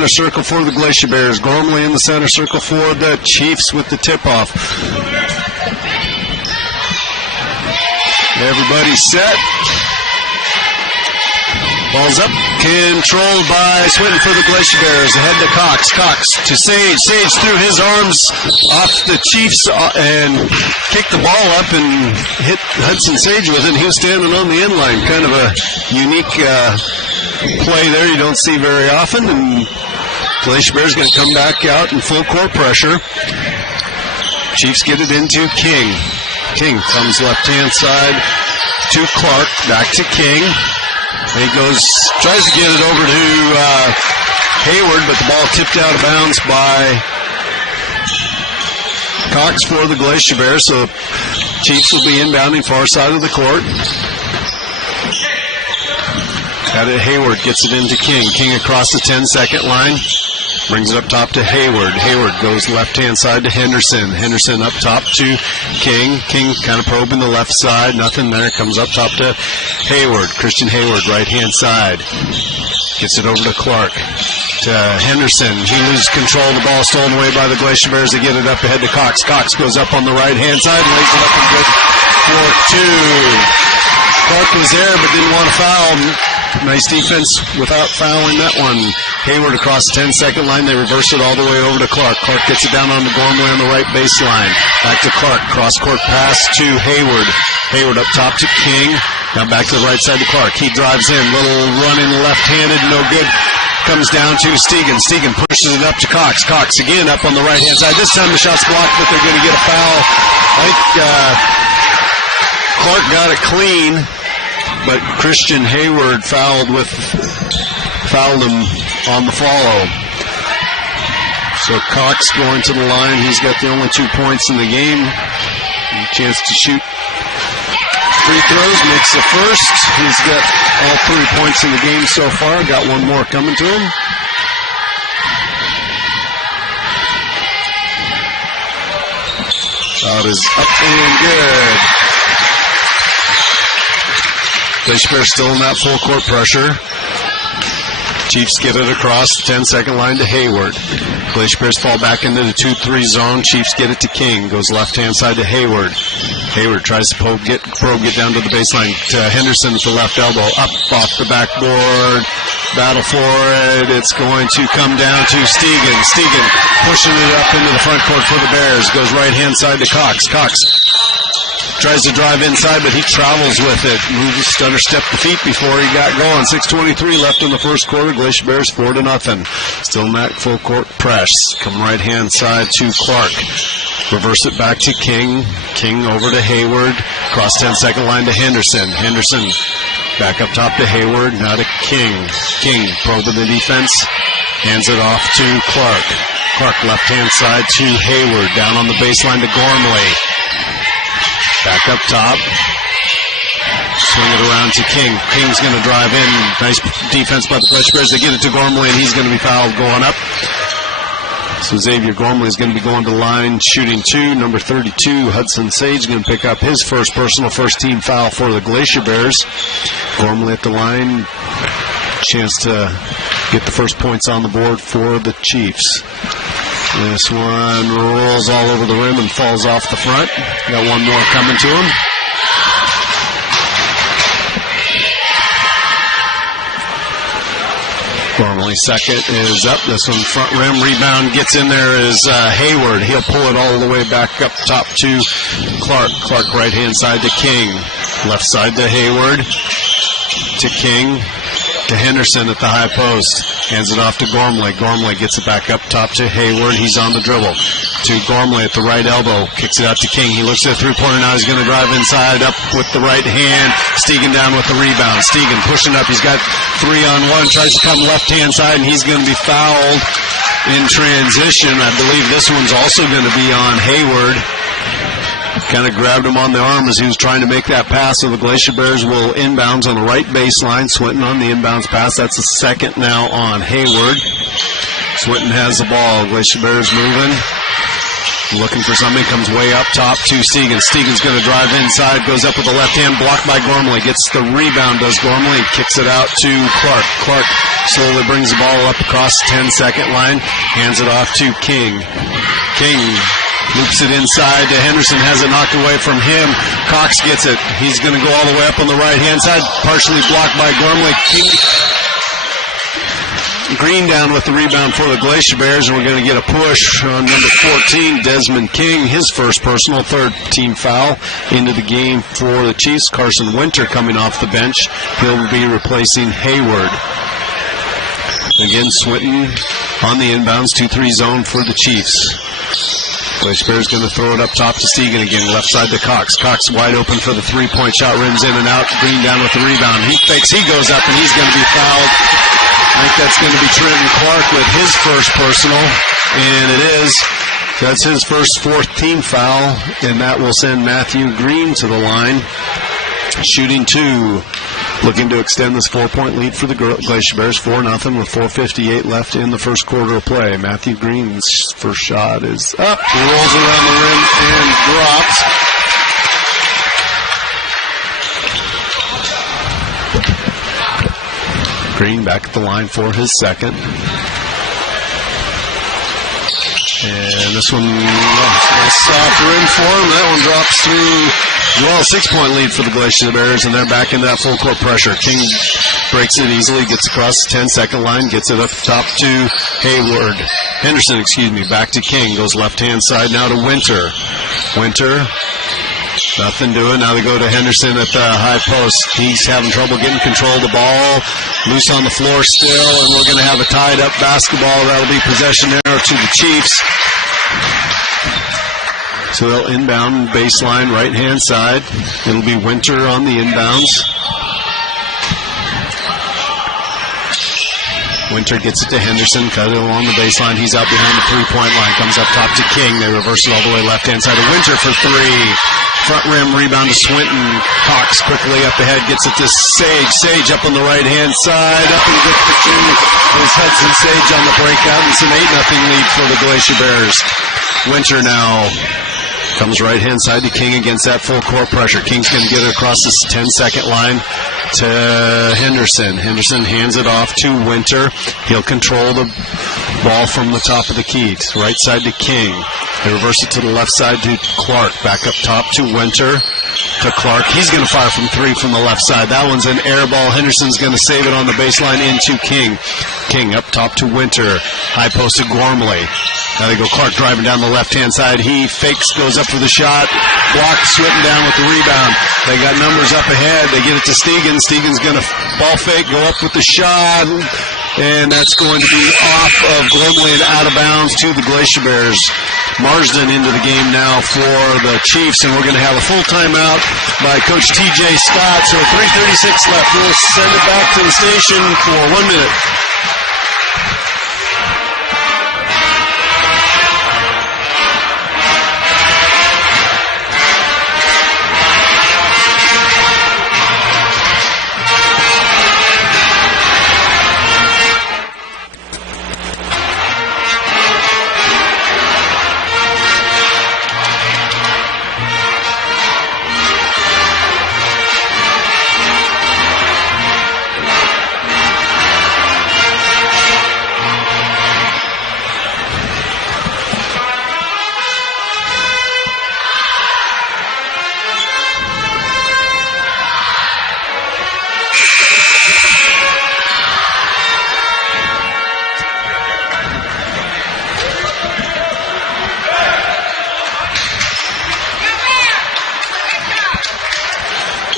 center circle for the Glacier Bears. Gormley in the center circle for the Chiefs with the tip-off. Everybody's set. Ball's up, controlled by Swinton for the Glacier Bears. Ahead to Cox. Cox to Sage. Sage threw his arms off the Chiefs and kicked the ball up and hit Hudson Sage with it. He was standing on the end line. Kind of a unique play there you don't see very often. And Glacier Bears going to come back out in full court pressure. Chiefs get it into King. King comes left-hand side to Clark. Back to King. He tries to get it over to Hayward, but the ball tipped out of bounds by Cox for the Glacier Bears. So Chiefs will be inbounding far side of the court. Got it, Hayward gets it into King. King across the 10-second line. Brings it up top to Hayward. Hayward goes left-hand side to Henderson. Henderson up top to King. King kind of probing the left side. Nothing there. Comes up top to Hayward. Christian Hayward, right-hand side. Gets it over to Clark. To Henderson. He loses control. The ball stolen away by the Glacier Bears. They get it up ahead to Cox. Cox goes up on the right-hand side. Lays it up and good for two. Clark was there but didn't want to foul. Nice defense without fouling that one. Hayward across the 10-second line. They reverse it all the way over to Clark. Clark gets it down on the Gormley on the right baseline. Back to Clark. Cross-court pass to Hayward. Hayward up top to King. Now back to the right side to Clark. He drives in. Little run-in left-handed. No good. Comes down to Stegan. Stegan pushes it up to Cox. Cox again up on the right-hand side. This time the shot's blocked, but they're going to get a foul. I think Clark got it clean, but Christian Hayward fouled him on the follow. So Cox going to the line. He's got the only 2 points in the game. A chance to shoot free throws, makes the first. He's got all 3 points in the game so far. Got one more coming to him. Shot is up and good. Glacier Bears still in that full court pressure. Chiefs get it across the 10-second line to Hayward. Glacier Bears fall back into the 2-3 zone. Chiefs get it to King. Goes left-hand side to Hayward. Hayward tries to get down to the baseline. To Henderson at the left elbow. Up off the backboard. Battle for it. It's going to come down to Stegan. Stegan pushing it up into the front court for the Bears. Goes right-hand side to Cox. Cox tries to drive inside, but he travels with it. Moves, stutter step the feet before he got going. 6:23 left in the first quarter. Glacier Bears 4-0. Still in that full court press. Come right-hand side to Clark. Reverse it back to King. King over to Hayward. Cross 10-second line to Henderson. Henderson back up top to Hayward. Now to King. King probing the defense. Hands it off to Clark. Clark left-hand side to Hayward. Down on the baseline to Gormley. Back up top. Swing it around to King. King's going to drive in. Nice defense by the Glacier Bears. They get it to Gormley, and he's going to be fouled going up. So Xavier Gormley is going to be going to the line, shooting two. Number 32, Hudson Sage, going to pick up his first personal first-team foul for the Glacier Bears. Gormley at the line. Chance to get the first points on the board for the Chiefs. This one rolls all over the rim and falls off the front. Got one more coming to him. Gormley second is up. This one front rim rebound gets in there is Hayward. He'll pull it all the way back up top to Clark. Clark right hand side to King. Left side to Hayward. To King. To Henderson at the high post. Hands it off to Gormley. Gormley gets it back up top to Hayward. He's on the dribble. To Gormley at the right elbow. Kicks it out to King. He looks at the three-pointer now. He's going to drive inside. Up with the right hand. Stegan down with the rebound. Stegan pushing up. He's got 3-on-1. Tries to come left-hand side, and he's going to be fouled in transition. I believe this one's also going to be on Hayward. Kind of grabbed him on the arm as he was trying to make that pass, so the Glacier Bears will inbounds on the right baseline. Swinton on the inbounds pass. That's the second now on Hayward. Swinton has the ball. Glacier Bears moving. Looking for somebody, comes way up top to Stegan. Stegan's going to drive inside, goes up with the left hand, blocked by Gormley. Gets the rebound, does Gormley, kicks it out to Clark. Clark slowly brings the ball up across the 10-second line, hands it off to King. King loops it inside to Henderson, has it knocked away from him. Cox gets it. He's going to go all the way up on the right-hand side, partially blocked by Gormley. Green down with the rebound for the Glacier Bears, and we're going to get a push on number 14, Desmond King, his first personal, third team foul into the game for the Chiefs. Carson Winter coming off the bench. He'll be replacing Hayward. Again, Swinton on the inbounds, 2-3 zone for the Chiefs. Glacier Bears going to throw it up top to Stegan again, left side to Cox. Cox wide open for the three-point shot, rims in and out. Green down with the rebound. He fakes, he goes up, and he's going to be fouled. I think that's going to be Trenton Clark with his first personal, and it is. That's his first fourth team foul, and that will send Matthew Green to the line. Shooting 2, looking to extend this 4-point lead for the Glacier Bears, 4-0 with 4:58 left in the first quarter of play. Matthew Green's first shot is up, rolls around the rim and drops. Green back at the line for his second. And this one, soft rim for him. That one drops through. Well, 6-point lead for the Glacier Bears, and they're back into that full court pressure. King breaks it easily, gets across the 10-second line, gets it up top to Henderson, back to King. Goes left-hand side now to Winter. Winter. Nothing doing. Now they go to Henderson at the high post. He's having trouble getting control of the ball. Loose on the floor still, and we're going to have a tied-up basketball. That'll be possession arrow to the Chiefs. So they'll inbound baseline right-hand side. It'll be Winter on the inbounds. Winter gets it to Henderson, cut it along the baseline. He's out behind the three-point line. Comes up top to King. They reverse it all the way left-hand side to Winter for 3. Front rim rebound to Swinton. Cox quickly up ahead, gets it to Sage. Sage up on the right-hand side, up and gets the 2. There's Hudson Sage on the breakout. It's an 8-0 lead for the Glacier Bears. Winter now comes right-hand side to King against that full court pressure. King's going to get it across this 10-second line to Henderson. Henderson hands it off to Winter. He'll control the ball from the top of the key. Right side to King. They reverse it to the left side to Clark. Back up top to Winter. To Clark. He's going to fire from 3 from the left side. That one's an air ball. Henderson's going to save it on the baseline into King. King up top to Winter. High post to Gormley. Now they go Clark driving down the left-hand side. He fakes, goes up for the shot. Blocked, Swinton down with the rebound. They got numbers up ahead. They get it to Stegan. Stegan's going to ball fake, go up with the shot. And that's going to be off of Gormley and out of bounds to the Glacier Bears. Marsden into the game now for the Chiefs, and we're going to have a full timeout by Coach T.J. Scott. So 3:36 left. We'll send it back to the station for 1 minute.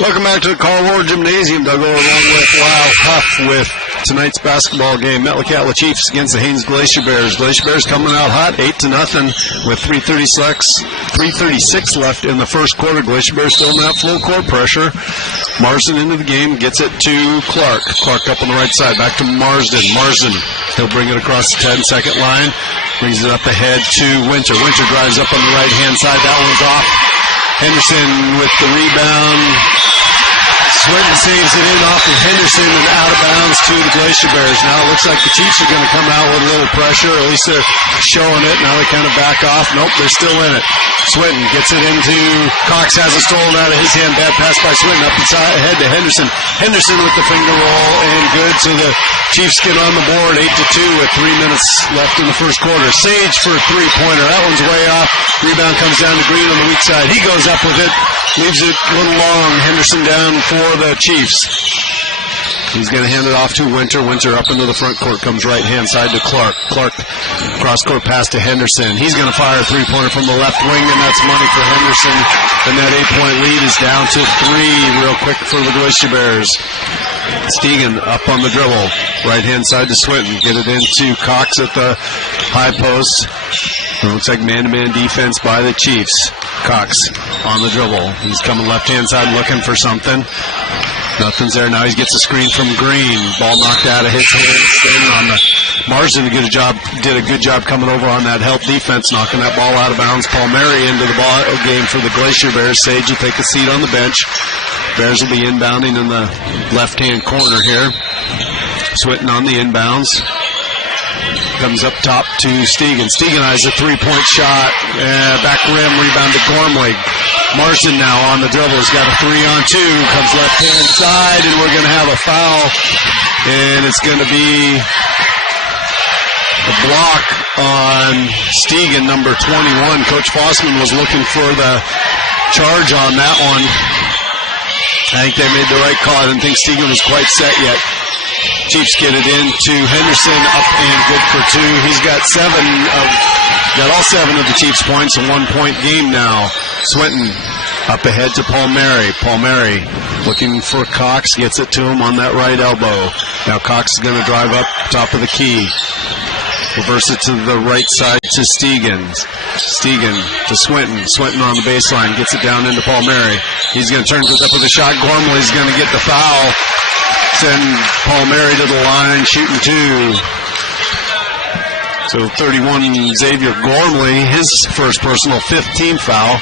Welcome back to the Carl Ward Gymnasium. Doug Orr along with Lyle Huff with tonight's basketball game. Metlakatla Chiefs against the Haines Glacier Bears. Glacier Bears coming out hot, 8-0 with 3:36 left in the first quarter. Glacier Bears still in that full court pressure. Marsden into the game, gets it to Clark. Clark up on the right side, back to Marsden. Marsden, he'll bring it across the 10-second line. Brings it up ahead to Winter. Winter drives up on the right-hand side. That one's off. Henderson with the rebound. Swinton saves it in off of Henderson and out of bounds to the Glacier Bears. Now it looks like the Chiefs are going to come out with a little pressure. At least they're showing it. Now they kind of back off. Nope, they're still in it. Swinton gets it into Cox, has it stolen out of his hand. Bad pass by Swinton up inside ahead to Henderson. Henderson with the finger roll and good. So the Chiefs get on the board 8-2 with 3 minutes left in the first quarter. Sage for a three-pointer. That one's way off. Rebound comes down to Green on the weak side. He goes up with it. Leaves it a little long. Henderson down for the Chiefs. He's going to hand it off to Winter. Winter up into the front court. Comes right-hand side to Clark. Clark cross-court pass to Henderson. He's going to fire a three-pointer from the left wing, and that's money for Henderson. And that 8-point lead is down to 3 real quick for the Glacier Bears. Stegan up on the dribble. Right-hand side to Swinton. Get it into Cox at the high post. It looks like man-to-man defense by the Chiefs. Cox on the dribble. He's coming left-hand side looking for something. Nothing's there. Now he gets a screen from Green. Ball knocked out of his hands. Standing on the Marsden did a good job coming over on that help defense, knocking that ball out of bounds. Paul Mary into the ball game for the Glacier Bears. Sage will take a seat on the bench. Bears will be inbounding in the left-hand corner here. Swinton on the inbounds. Comes up top to Stegan. Stegan has a three-point shot. Back rim, rebound to Gormley. Marsden now on the dribble. He's got a 3-on-2. Comes left-hand side, and we're going to have a foul. And it's going to be a block on Stegan, number 21. Coach Fossman was looking for the charge on that one. I think they made the right call. I didn't think Stegan was quite set yet. Chiefs get it into Henderson, up and good for 2. He's got all 7 of the Chiefs' points, a 1-point game now. Swinton up ahead to Paul Mary. Paul Mary looking for Cox, gets it to him on that right elbow. Now Cox is going to drive up top of the key. Reverse it to the right side to Stegan. Stegan to Swinton. Swinton on the baseline, gets it down into Paul Mary. He's going to turn it up with a shot. Gormley's going to get the foul. Send Paul Mary to the line, shooting 2. So 31, Xavier Gormley, his first personal 15th foul.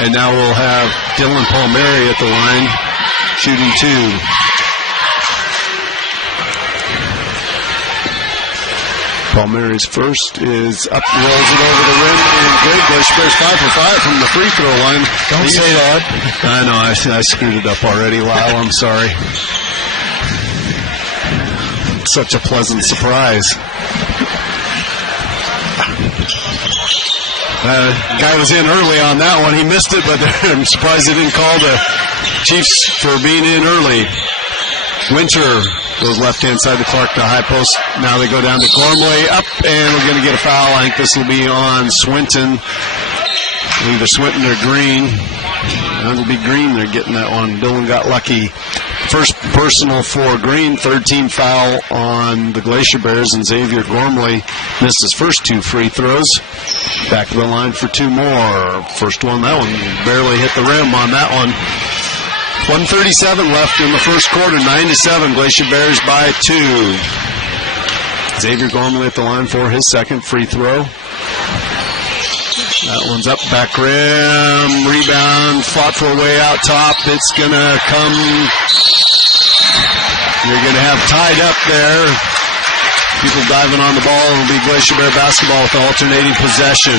And now we'll have Dylan Paul Mary at the line, shooting 2. Paul Mary's first is up, rolls it over the rim, and good. Glacier Bears 5 for 5 from the free throw line. Don't say that. I know, I screwed it up already, Lyle. I'm sorry. Such a pleasant surprise. Guy was in early on that one. He missed it, but I'm surprised they didn't call the Chiefs for being in early. Winter goes left-hand side to Clark to high post. Now they go down to Gormley. Up, and we're going to get a foul. I think this will be on Swinton. Either Swinton or Green. That'll be Green. They're getting that one. Dylan got lucky. First personal for Green, third team foul on the Glacier Bears, and Xavier Gormley missed his first 2 free throws. Back to the line for 2 more. First one, that one barely hit the rim on that one. 1:37 left in the first quarter, 9-7, Glacier Bears by 2. Xavier Gormley at the line for his second free throw. That one's up, back rim, rebound, fought for a way out top. It's going to come, you're going to have tied up there. People diving on the ball. It'll be Glacier Bear basketball with the alternating possession.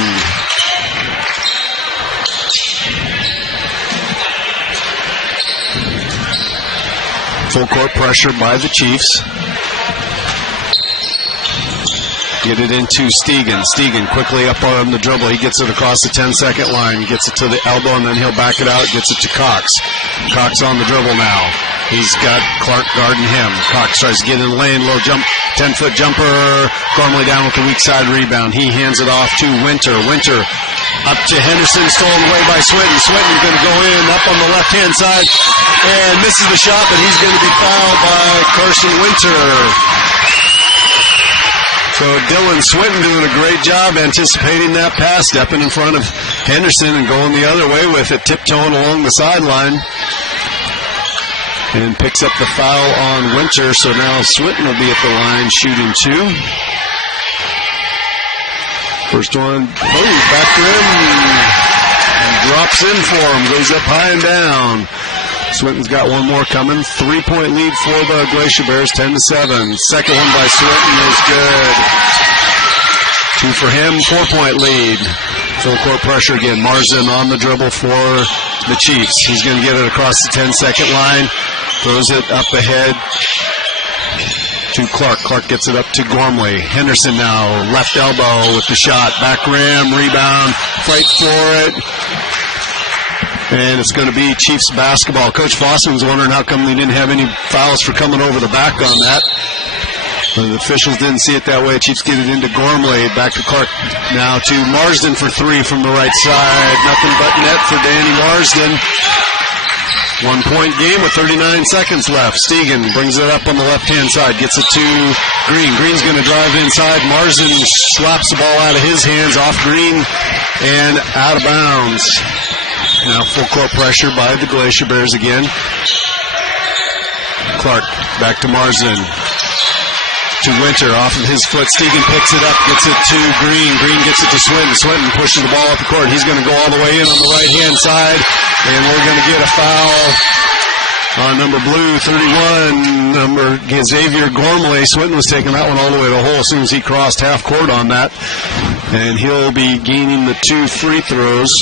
Full court pressure by the Chiefs. Get it into Stegan. Stegan quickly up on the dribble. He gets it across the 10-second line. Gets it to the elbow, and then he'll back it out. Gets it to Cox. Cox on the dribble now. He's got Clark guarding him. Cox tries to get in the lane. Low jump, 10-foot jumper. Gormley down with the weak side rebound. He hands it off to Winter. Winter up to Henderson. Stolen away by Swinton. Swinton's going to go in up on the left-hand side and misses the shot, but he's going to be fouled by Carson Winter. So Dylan Swinton doing a great job anticipating that pass, stepping in front of Henderson and going the other way with it, tiptoeing along the sideline. And picks up the foul on Winter, so now Swinton will be at the line shooting 2. First one, back rim, drops in for him, goes up high and down. Swinton's got one more coming. 3-point lead for the Glacier Bears, 10-7. Second one by Swinton is good. 2 for him, 4-point lead. Full court pressure again. Marsden on the dribble for the Chiefs. He's going to get it across the 10-second line. Throws it up ahead to Clark. Clark gets it up to Gormley. Henderson now, left elbow with the shot. Back rim, rebound, fight for it. And it's going to be Chiefs basketball. Coach Foster was wondering how come they didn't have any fouls for coming over the back on that. The officials didn't see it that way. Chiefs get it into Gormley. Back to Clark now to Marsden for 3 from the right side. Nothing but net for Danny Marsden. 1-point game with 39 seconds left. Stegan brings it up on the left-hand side. Gets it to Green. Green's going to drive inside. Marsden slaps the ball out of his hands off Green and out of bounds. Now full court pressure by the Glacier Bears again. Clark back to Marsden. To Winter off of his foot. Stegan picks it up, gets it to Green. Green gets it to Swinton. Swinton pushes the ball up the court. He's going to go all the way in on the right-hand side. And we're going to get a foul on number blue, 31, number Xavier Gormley. Swinton was taking that one all the way to the hole as soon as he crossed half court on that. And he'll be gaining the 2 free throws.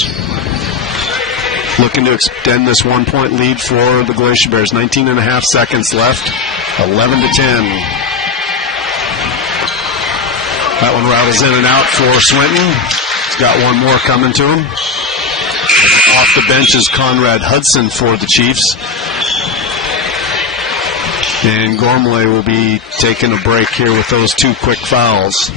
Looking to extend this 1-point lead for the Glacier Bears. 19 and a half seconds left. 11-10. That one rattles in and out for Swinton. He's got one more coming to him. Off the bench is Conrad Hudson for the Chiefs. And Gormley will be taking a break here with those 2 quick fouls.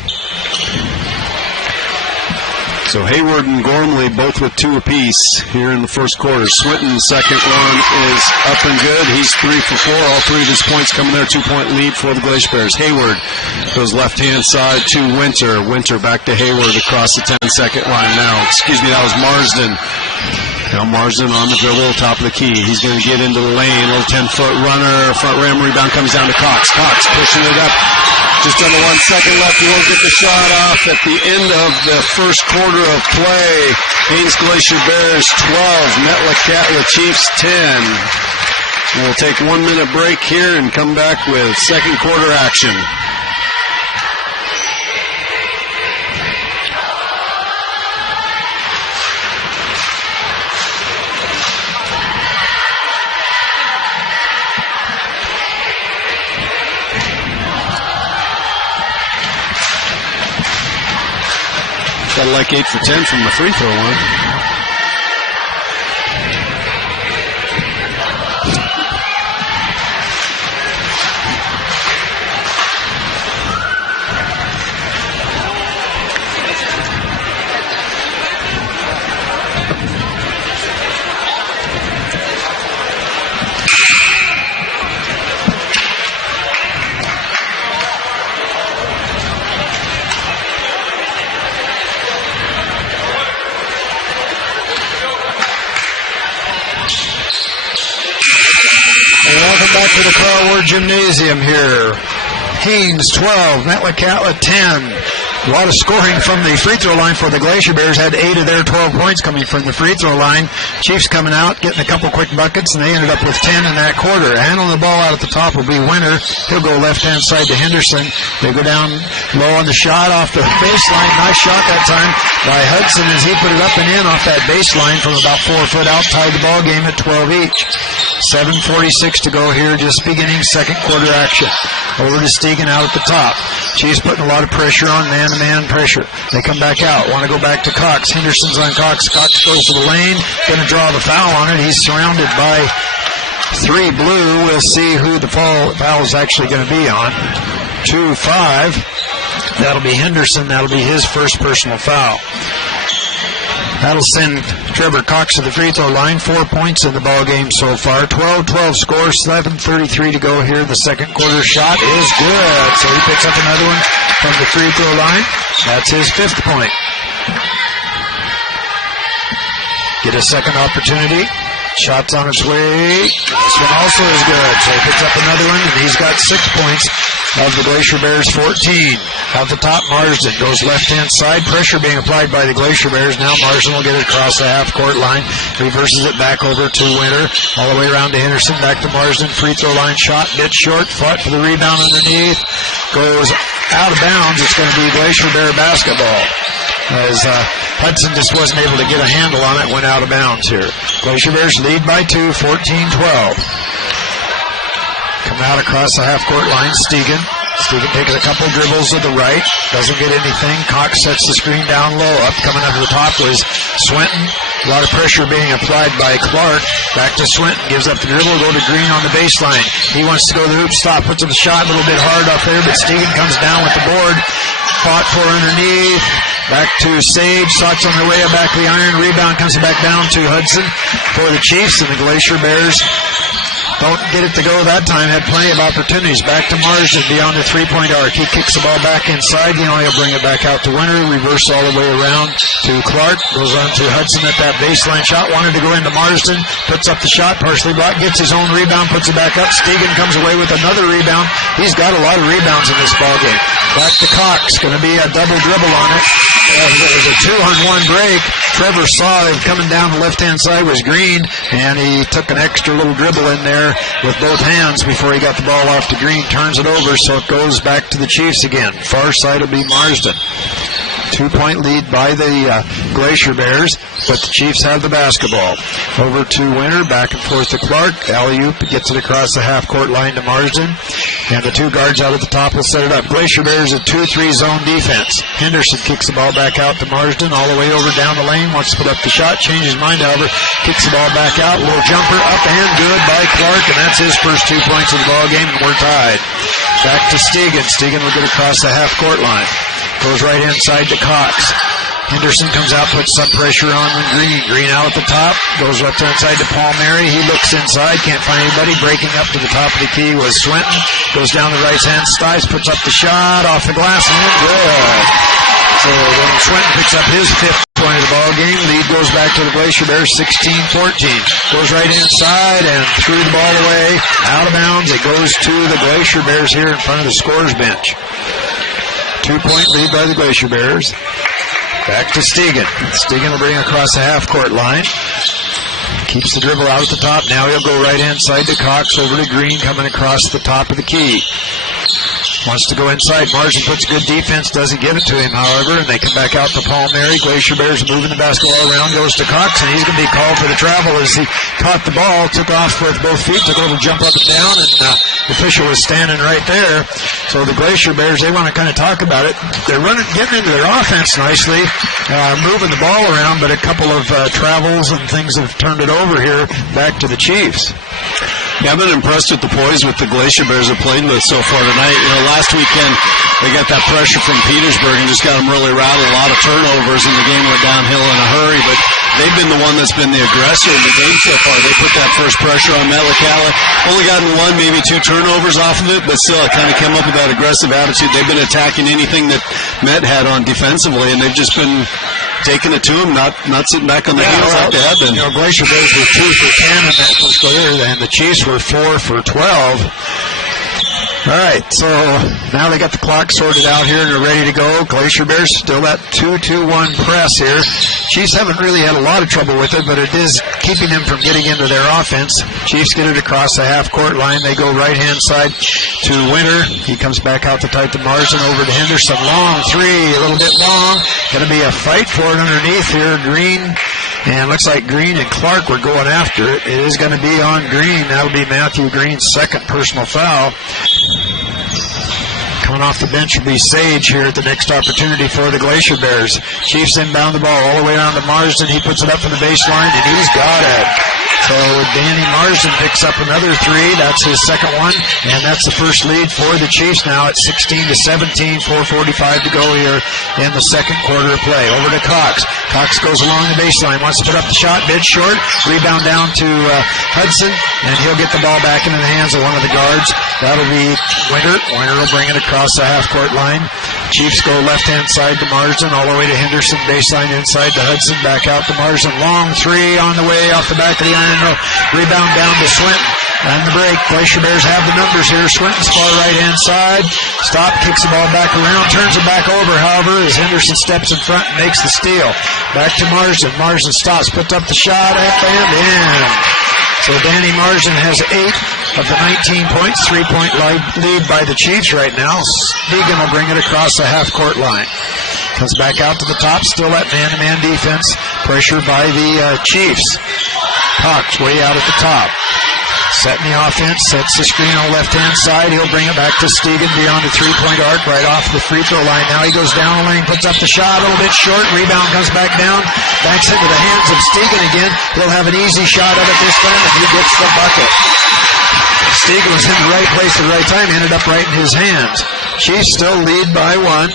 So Hayward and Gormley both with 2 apiece here in the first quarter. Swinton's second one is up and good. He's 3 for 4. All 3 of his points coming there. 2-point lead for the Glacier Bears. Hayward goes left-hand side to Winter. Winter back to Hayward across the 10-second line now. Excuse me, that was Marsden. Now Marsden on the dribble, top of the key. He's going to get into the lane. Little 10-foot runner. Front rim rebound comes down to Cox. Cox pushing it up. Just under 1 second left. He won't get the shot off at the end of the first quarter of play. Haines Glacier Bears 12, Metlakatla Chiefs 10. We'll take 1 minute break here and come back with second quarter action. Got like 8 for 10 from the free throw line. Back to the Carl Ward Gymnasium here. Haines 12, Metlakatla 10. A lot of scoring from the free throw line for the Glacier Bears. Had 8 of their 12 points coming from the free throw line. Chiefs coming out, getting a couple quick buckets, and they ended up with 10 in that quarter. Handling the ball out at the top will be Winter. He'll go left-hand side to Henderson. They go down low on the shot off the baseline. Nice shot that time by Hudson as he put it up and in off that baseline from about 4 foot out. Tied the ball game at 12 each. 7:46 to go here, just beginning second quarter action. Over to Stegan out at the top. Chiefs putting a lot of pressure on, man-to-man pressure. They come back out, want to go back to Cox. Henderson's on Cox. Cox goes to the lane, going to draw the foul on it. He's surrounded by 3 blue. We'll see who the foul is actually going to be on. 2-5. That'll be Henderson. That'll be his first personal foul. That'll send Trevor Cox to the free throw line. 4 points in the ball game so far. 12-12 score. 7:33 to go here. The second quarter shot is good. So he picks up another one from the free throw line. That's his 5th point. Get a second opportunity. Shot's on its way. This one also is good. So he picks up another one, and he's got 6 points. of the Glacier Bears 14. Out the top, Marsden goes left-hand side. Pressure being applied by the Glacier Bears. Now Marsden will get it across the half-court line. Reverses it back over to Winter. All the way around to Henderson. Back to Marsden. Free throw line shot. Bit short. Fought for the rebound underneath. Goes out of bounds. It's going to be Glacier Bear basketball. As Hudson just wasn't able to get a handle on it. Went out of bounds here. Glacier Bears lead by 2, 14-12. Come out across the half-court line. Stegan takes a couple dribbles to the right. Doesn't get anything. Cox sets the screen down low. Up coming up to the top was Swinton. A lot of pressure being applied by Clark. Back to Swinton. Gives up the dribble. Go to Green on the baseline. He wants to go to the hoop. Stop. Puts up the shot. A little bit hard off there, but Stegan comes down with the board. Fought for underneath. Back to Sage. Sox on their way back to the iron. Rebound comes back down to Hudson for the Chiefs, and the Glacier Bears don't get it to go that time. Had plenty of opportunities. Back to Marsden beyond the three-point arc. He kicks the ball back inside. He'll bring it back out to Winter. Reverse all the way around to Clark. Goes on to Hudson at that baseline shot. Wanted to go into Marsden. Puts up the shot. Partially blocked. Gets his own rebound. Puts it back up. Stegan comes away with another rebound. He's got a lot of rebounds in this ball game. Back to Cox. Going to be a double dribble on it. It was a 2-on-1 break. Trevor saw him coming down the left-hand side was Green, and he took an extra little dribble in there with both hands before he got the ball off to Green. Turns it over, so it goes back to the Chiefs again. Far side will be Marsden. 2-point lead by the Glacier Bears, but the Chiefs have the basketball. Over to Winter, back and forth to Clark. Alley-oop gets it across the half-court line to Marsden, and the two guards out at the top will set it up. Glacier Bears a 2-3 zone defense. Henderson kicks the ball back out to Marsden, all the way over down the lane, wants to put up the shot, changes mind, however, kicks the ball back out, little jumper, up and good by Clark, and that's his first 2 points of the ball game, and we're tied. Back to Stegan. Stegan will get across the half-court line. Goes right inside to Cox. Henderson comes out, puts some pressure on Green. Green out at the top. Goes left inside to Palmieri. He looks inside. Can't find anybody. Breaking up to the top of the key was Swinton. Goes down the right hand side. Puts up the shot off the glass and in. Good. So then Swinton picks up his 5th point of the ball game. Lead goes back to the Glacier Bears 16-14. Goes right inside and threw the ball away. Out of bounds. It goes to the Glacier Bears here in front of the scorer's bench. 2-point lead by the Glacier Bears. Back to Stegan. Stegan will bring across the half-court line. Keeps the dribble out at the top. Now he'll go right inside to Cox, over to Green, coming across the top of the key. Wants to go inside. Marsden puts good defense, doesn't give it to him, however, and they come back out to Palmieri. Glacier Bears moving the basketball around, goes to Cox, and he's going to be called for the travel as he caught the ball, took off with both feet, took a little jump up and down, and the official was standing right there. So the Glacier Bears, they want to kind of talk about it. They're getting into their offense nicely, moving the ball around, but a couple of travels and things have turned it over here back to the Chiefs. Yeah, I've been impressed with the poise with the Glacier Bears have played with so far tonight. Last weekend they got that pressure from Petersburg and just got them really rattled. A lot of turnovers, and the game went downhill in a hurry. But they've been the one that's been the aggressor in the game so far. They put that first pressure on Metlakatla. Only gotten 1, maybe 2 turnovers off of it, but still it kind of came up with that aggressive attitude. They've been attacking anything that Met had on defensively, and they've just been taking it to them, not sitting back on their heels like they have been. Glacier Bears were 2 for 10 in that first quarter, and the Chiefs were 4 for 12. All right, so now they got the clock sorted out here and they're ready to go. Glacier Bears still that 2-2-1 press here. Chiefs haven't really had a lot of trouble with it, but it is keeping them from getting into their offense. Chiefs get it across the half-court line. They go right-hand side to Winter. He comes back out the tight to Marsden, over to Henderson. Long three, a little bit long. Going to be a fight for it underneath here. Green, and looks like Green and Clark were going after it. It is going to be on Green. That'll be Matthew Green's second personal foul. Coming off the bench will be Sage here at the next opportunity for the Glacier Bears. Chiefs inbound the ball all the way around to Marsden. He puts it up from the baseline, and he's got it. So Danny Marsden picks up another 3. That's his second one, and that's the first lead for the Chiefs now at 16-17, 4:45 to go here in the second quarter of play. Over to Cox. Cox goes along the baseline, wants to put up the shot, bit short. Rebound down to Hudson, and he'll get the ball back into the hands of one of the guards. That'll be Winter. Winter will bring it across the half-court line. Chiefs go left-hand side to Marsden, all the way to Henderson, baseline inside to Hudson, back out to Marsden. Long 3 on the way off the back of the iron. Rebound down to Swinton. And the break. Glacier Bears have the numbers here. Swinton's far right-hand side. Stop, kicks the ball back around, turns it back over, however, as Henderson steps in front and makes the steal. Back to Marsden. Marsden stops, puts up the shot, up and in. So Danny Marsden has 8 of the 19 points. 3-point lead by the Chiefs right now. Stegan will bring it across the half-court line. Comes back out to the top, still that man-to-man defense. Pressure by the Chiefs. Cox way out at the top. Setting the offense, sets the screen on the left-hand side. He'll bring it back to Stegan beyond the three-point arc, right off the free throw line. Now he goes down the lane, puts up the shot, a little bit short. Rebound comes back down, backs into the hands of Stegan again. He'll have an easy shot of it this time if he gets the bucket. Stegan was in the right place at the right time, ended up right in his hands. Chiefs still lead by 1.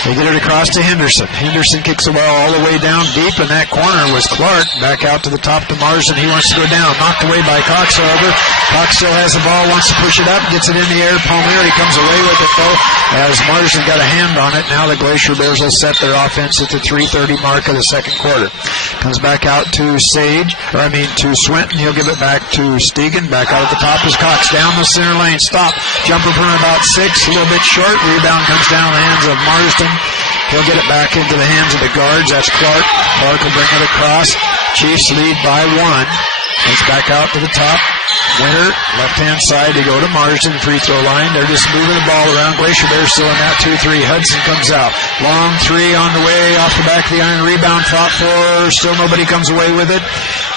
They get it across to Henderson. Henderson kicks the ball all the way down deep, and that corner was Clark. Back out to the top to Marsden. He wants to go down. Knocked away by Cox, however. Cox still has the ball, wants to push it up, gets it in the air. Palmieri comes away with it, though, as Marsden got a hand on it. Now the Glacier Bears will set their offense at the 3:30 mark of the second quarter. Comes back out to to Swinton. He'll give it back to Stegan. Back out at the top is Cox. Down the center lane. Stop. Jumper from about 6. A little bit short. Rebound comes down the hands of Marsden. He'll get it back into the hands of the guards. That's Clark. Clark will bring it across. Chiefs lead by 1. It's back out to the top. Winner, left-hand side to go to Marsden, free throw line. They're just moving the ball around. Glacier Bears still in that 2-3. Hudson comes out. Long 3 on the way, off the back of the iron. Rebound fought for. Still nobody comes away with it.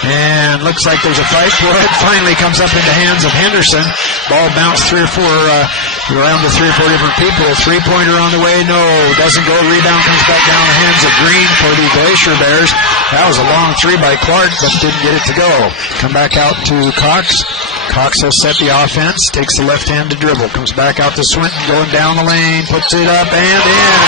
And looks like there's a fight for it. Finally comes up in the hands of Henderson. Ball bounced 3 or 4 around to 3 or 4 different people. 3-pointer on the way. No, doesn't go. Rebound comes back down the hands of Green for the Glacier Bears. That was a long 3 by Clark, but didn't get it to go. Come back out to Cox. Cox will set the offense. Takes the left hand to dribble. Comes back out to Swinton. Going down the lane. Puts it up and in.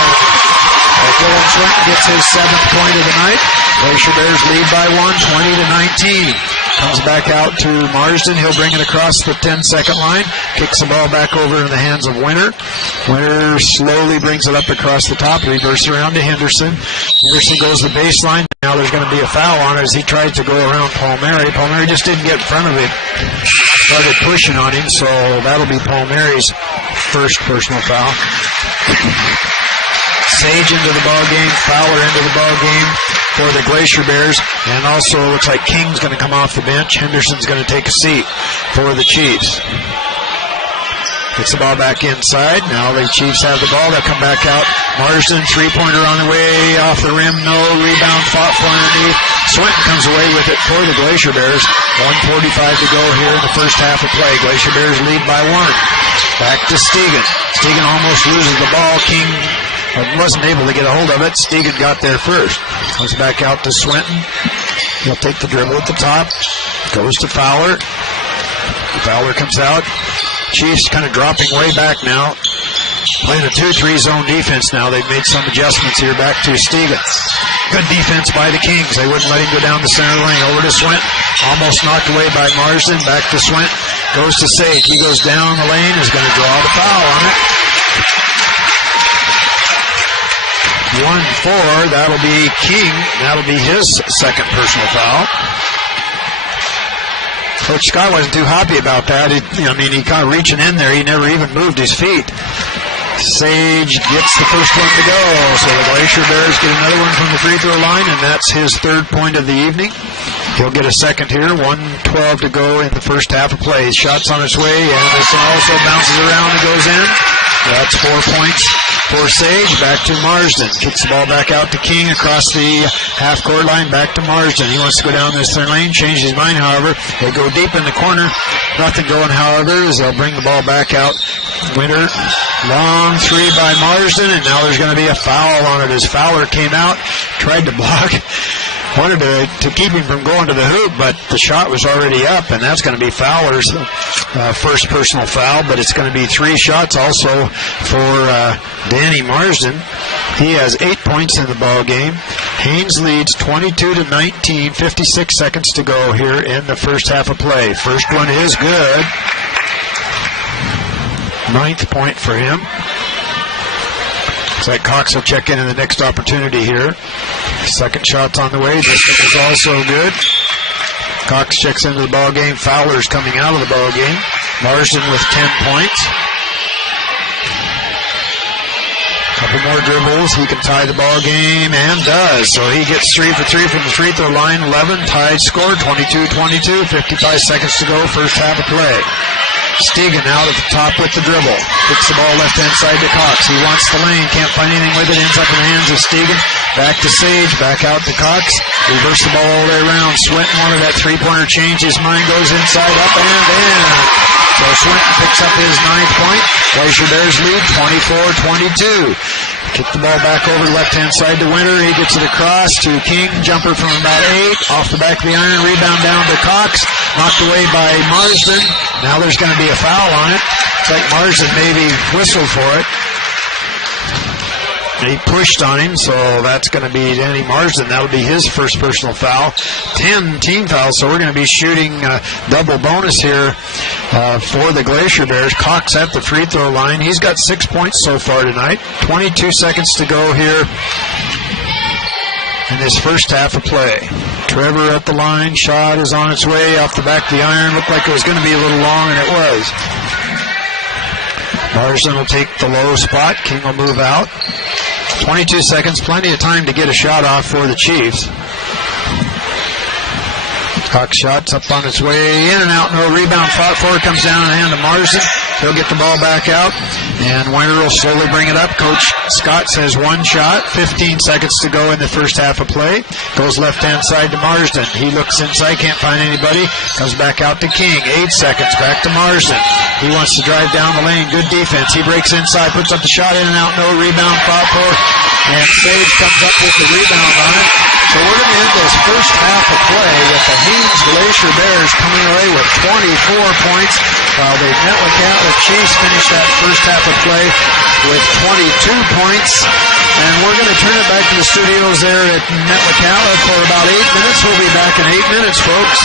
Dylan Swinton gets his 7th point of the night. Glacier Bears lead by 1, 20-19. Comes back out to Marsden. He'll bring it across the 10-second line. Kicks the ball back over in the hands of Winter. Winter slowly brings it up across the top. Reverse around to Henderson. Henderson goes to the baseline. Now there's going to be a foul on it as he tries to go around Palmieri. Palmieri just didn't get in front of him. Started pushing on him, so that'll be Palmieri's first personal foul. Sage into the ball game, Fowler into the ball game for the Glacier Bears, and also looks like King's going to come off the bench. Henderson's going to take a seat for the Chiefs. Gets the ball back inside. Now the Chiefs have the ball. They'll come back out. Marsden, 3-pointer on the way, off the rim, no. Rebound fought for underneath. Swinton comes away with it for the Glacier Bears. 1:45 to go here in the first half of play. Glacier Bears lead by 1. Back to Stegan. Stegan almost loses the ball. King wasn't able to get a hold of it. Stegan got there first. Comes back out to Swinton. He'll take the dribble at the top. Goes to Fowler. Fowler comes out. Chiefs kind of dropping way back now. Playing a 2-3 zone defense now. They've made some adjustments here. Back to Stegan. Good defense by the Kings. They wouldn't let him go down the center lane. Over to Swinton. Almost knocked away by Marsden. Back to Swinton. Goes to Sage. He goes down the lane. Is going to draw the foul on it. 1-4. That'll be King. That'll be his second personal foul. Coach Scott wasn't too happy about that. He kind of reaching in there. He never even moved his feet. Sage gets the first one to go. So the Glacier Bears get another one from the free throw line, and that's his 3rd point of the evening. He'll get a second here. 1:12 to go in the first half of play. Shots on its way, and this one also bounces around and goes in. That's 4 points for Sage. Back to Marsden. Kicks the ball back out to King across the half-court line. Back to Marsden. He wants to go down this third lane. Changed his mind, however. They go deep in the corner. Nothing going, however, as they'll bring the ball back out. Winter. Long 3 by Marsden, and now there's going to be a foul on it as Fowler came out, tried to block. Wanted to keep him from going to the hoop, but the shot was already up, and that's going to be Fowler's first personal foul, but it's going to be 3 shots also for Danny Marsden. He has 8 points in the ball game. Haines leads 22-19, 56 seconds to go here in the first half of play. First one is good. 9th point for him. Looks like Cox will check in the next opportunity here. Second shot's on the way. This one is also good. Cox checks into the ball game. Fowler's coming out of the ball game. Marsden with 10 points. Couple more dribbles. He can tie the ball game and does. So he gets 3 for 3 from the free throw line. 11 tied score. 22-22. 55 seconds to go. First half of play. Stegan out at the top with the dribble. Kicks the ball left-hand side to Cox. He wants the lane. Can't find anything with it. Ends up in the hands of Stegan. Back to Sage. Back out to Cox. Reverse the ball all the way around. Swinton wanted that three-pointer change. His mind goes inside, up and in. So Swinton picks up his 9th point. Glacier Bears lead 24-22. Kick the ball back over the left-hand side to Winter. He gets it across to King. Jumper from about 8. Off the back of the iron. Rebound down to Cox. Knocked away by Marsden. Now there's going to be a foul on it. It's like Marsden maybe whistled for it. He pushed on him, so that's going to be Danny Marsden. That'll be his first personal foul. 10 team fouls, so we're going to be shooting double bonus here for the Glacier Bears. Cox at the free throw line. He's got 6 points so far tonight. 22 seconds to go here in this first half of play. Trevor at the line. Shot is on its way off the back of the iron. Looked like it was going to be a little long, and it was. Marsden will take the low spot. King will move out. 22 seconds, plenty of time to get a shot off for the Chiefs. Cox shot's up on its way, in and out, no rebound. Fought for it, comes down in the hand of Marsden. He'll get the ball back out, and Winter will slowly bring it up. Coach Scott says 1 shot, 15 seconds to go in the first half of play. Goes left-hand side to Marsden. He looks inside, can't find anybody. Comes back out to King, 8 seconds, back to Marsden. He wants to drive down the lane, good defense. He breaks inside, puts up the shot, in and out, no rebound. Fought for, and Sage comes up with the rebound on it. So we're going to end this first half of play with the Haines Glacier Bears coming away with 24 points, while the Metlakatla Chiefs finish that first half of play with 22 points. And we're going to turn it back to the studios there at Metlakatla for about 8 minutes. We'll be back in 8 minutes, folks.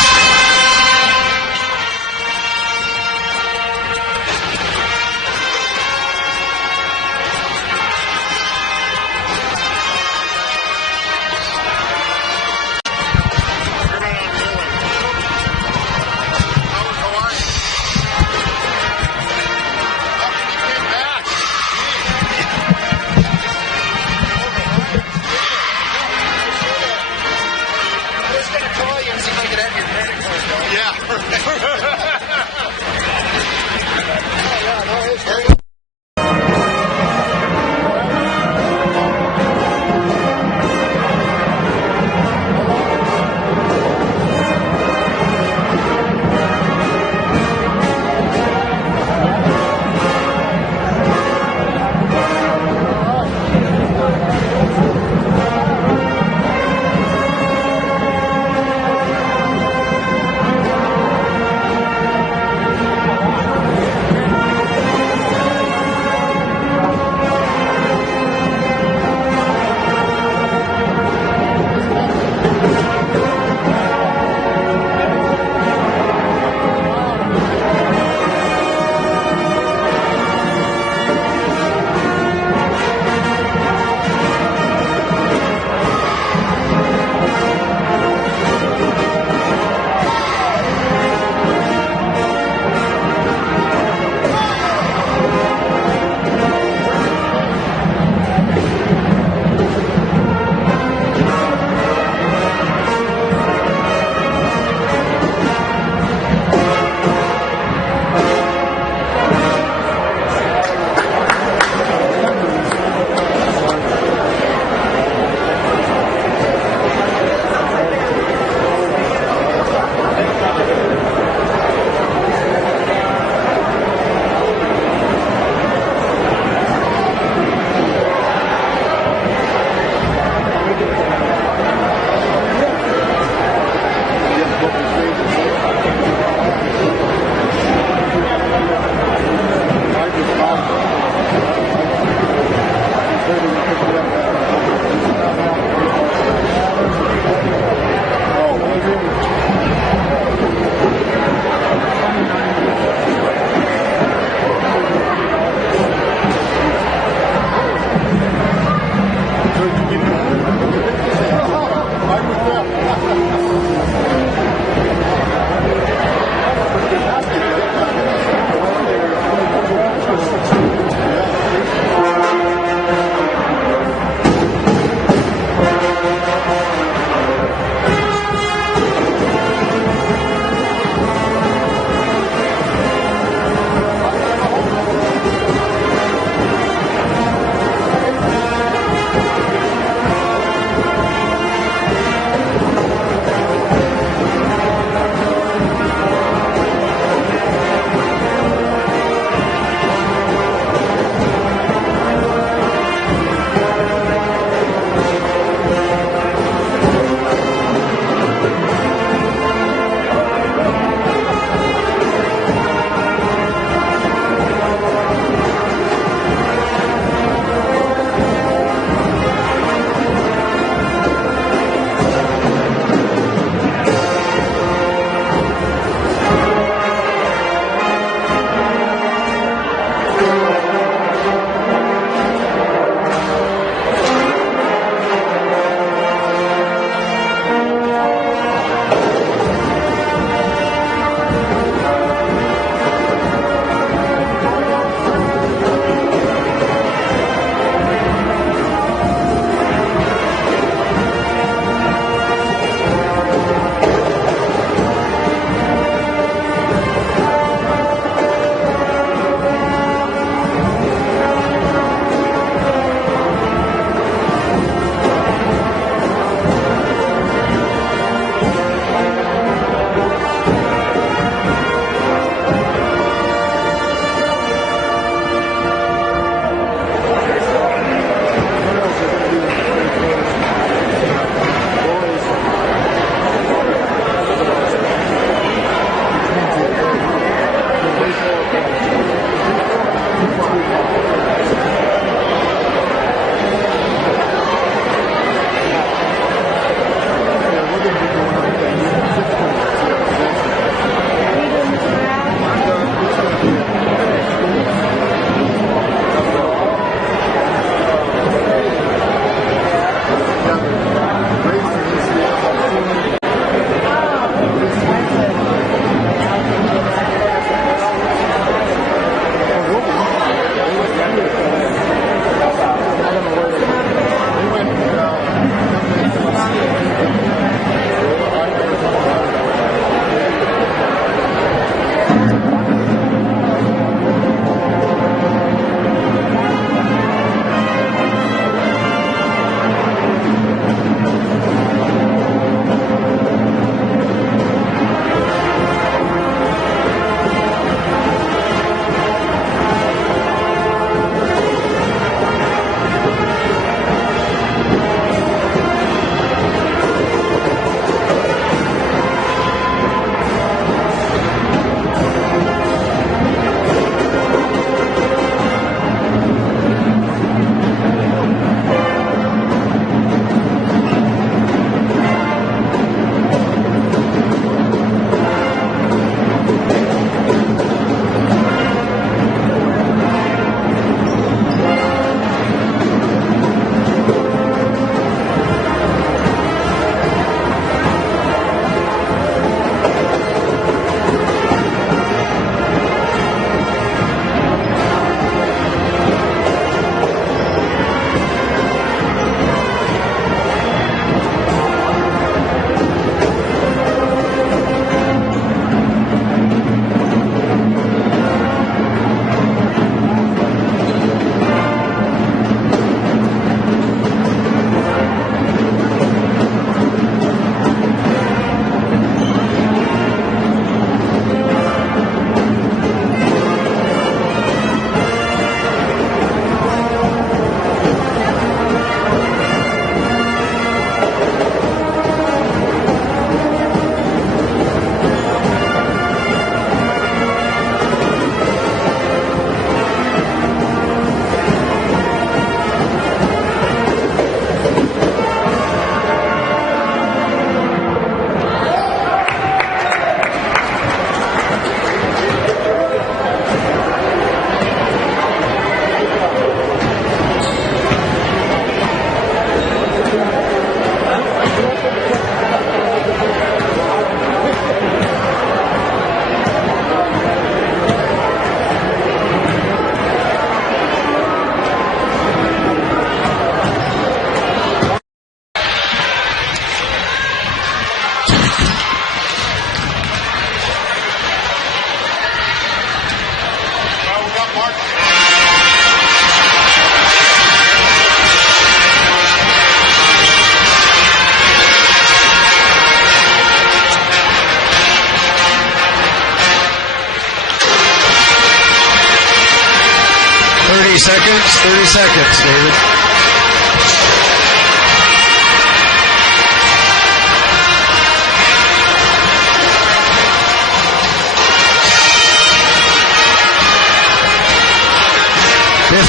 See if I can have your credit card. 30 seconds, David. $15.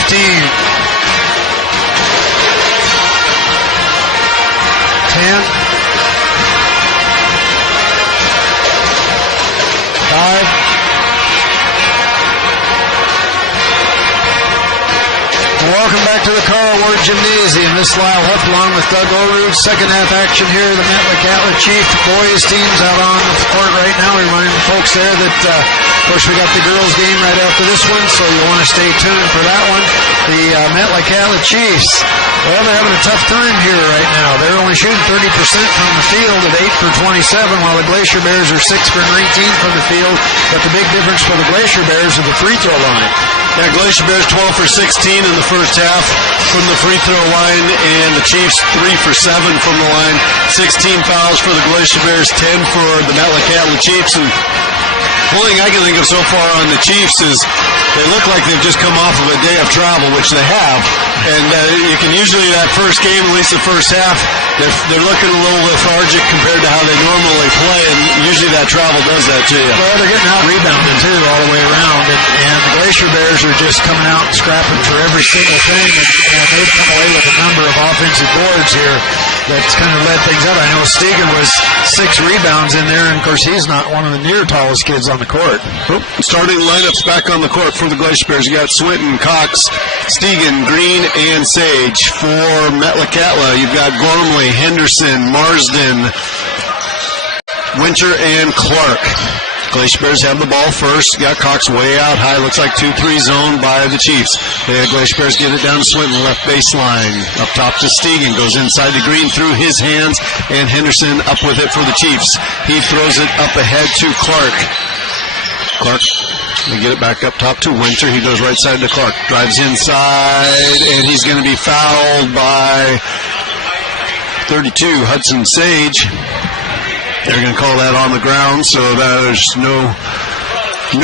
10. 5. Welcome back to the Carl Ward Gymnasium. This is Lyle Huff along with Doug O'Rourke. Second half action here. The Metlakatla Chief boys teams out on the court right now. We remind the folks there that, of course, we got the girls game right after this one, so you'll want to stay tuned for that one. The Metlakatla Chiefs, well, they're having a tough time here right now. They're only shooting 30% from the field at 8 for 27, while the Glacier Bears are 6 for 19 from the field. But the big difference for the Glacier Bears is the free throw line. Yeah, Glacier Bears 12 for 16 in the first half from the free throw line, and the Chiefs 3 for 7 from the line. 16 fouls for the Glacier Bears, 10 for the Metlakatla Chiefs. And the only thing I can think of so far on the Chiefs is they look like they've just come off of a day of travel, which they have. And you can usually, that first game, at least the first half, they're looking a little lethargic compared to how they normally play, and usually that travel does that to you. Well, they're getting out-rebounded, too, all the way around, and the Glacier Bears are just coming out and scrapping for every single thing, and they've come away with a number of offensive boards here that's kind of led things up. I know Stegan was 6 rebounds in there, and, of course, he's not one of the near tallest kids on the court. Starting lineups back on the court for the Glacier Bears. You got Swinton, Cox, Stegan, Green, and Sage. For Metlakatla, you've got Gormley, Henderson, Marsden, Winter, and Clark. Glacier Bears have the ball first. You got Cox way out high. Looks like 2-3 zone by the Chiefs. The Glacier Bears get it down to Swinton, left baseline. Up top to Stegan. Goes inside to Green through his hands, and Henderson up with it for the Chiefs. He throws it up ahead to Clark. Clark, they get it back up top to Winter. He goes right side to Clark. Drives inside, and he's going to be fouled by 32, Hudson Sage. They're going to call that on the ground, so there's no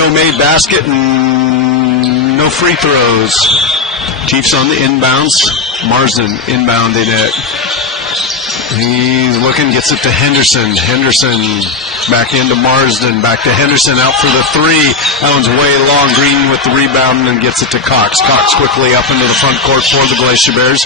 made basket and no free throws. Chiefs on the inbounds. Marsden inbounding it. He's looking, gets it to Henderson. Henderson back into Marsden. Back to Henderson, out for the 3. That one's way long. Green with the rebound and gets it to Cox. Cox quickly up into the front court for the Glacier Bears.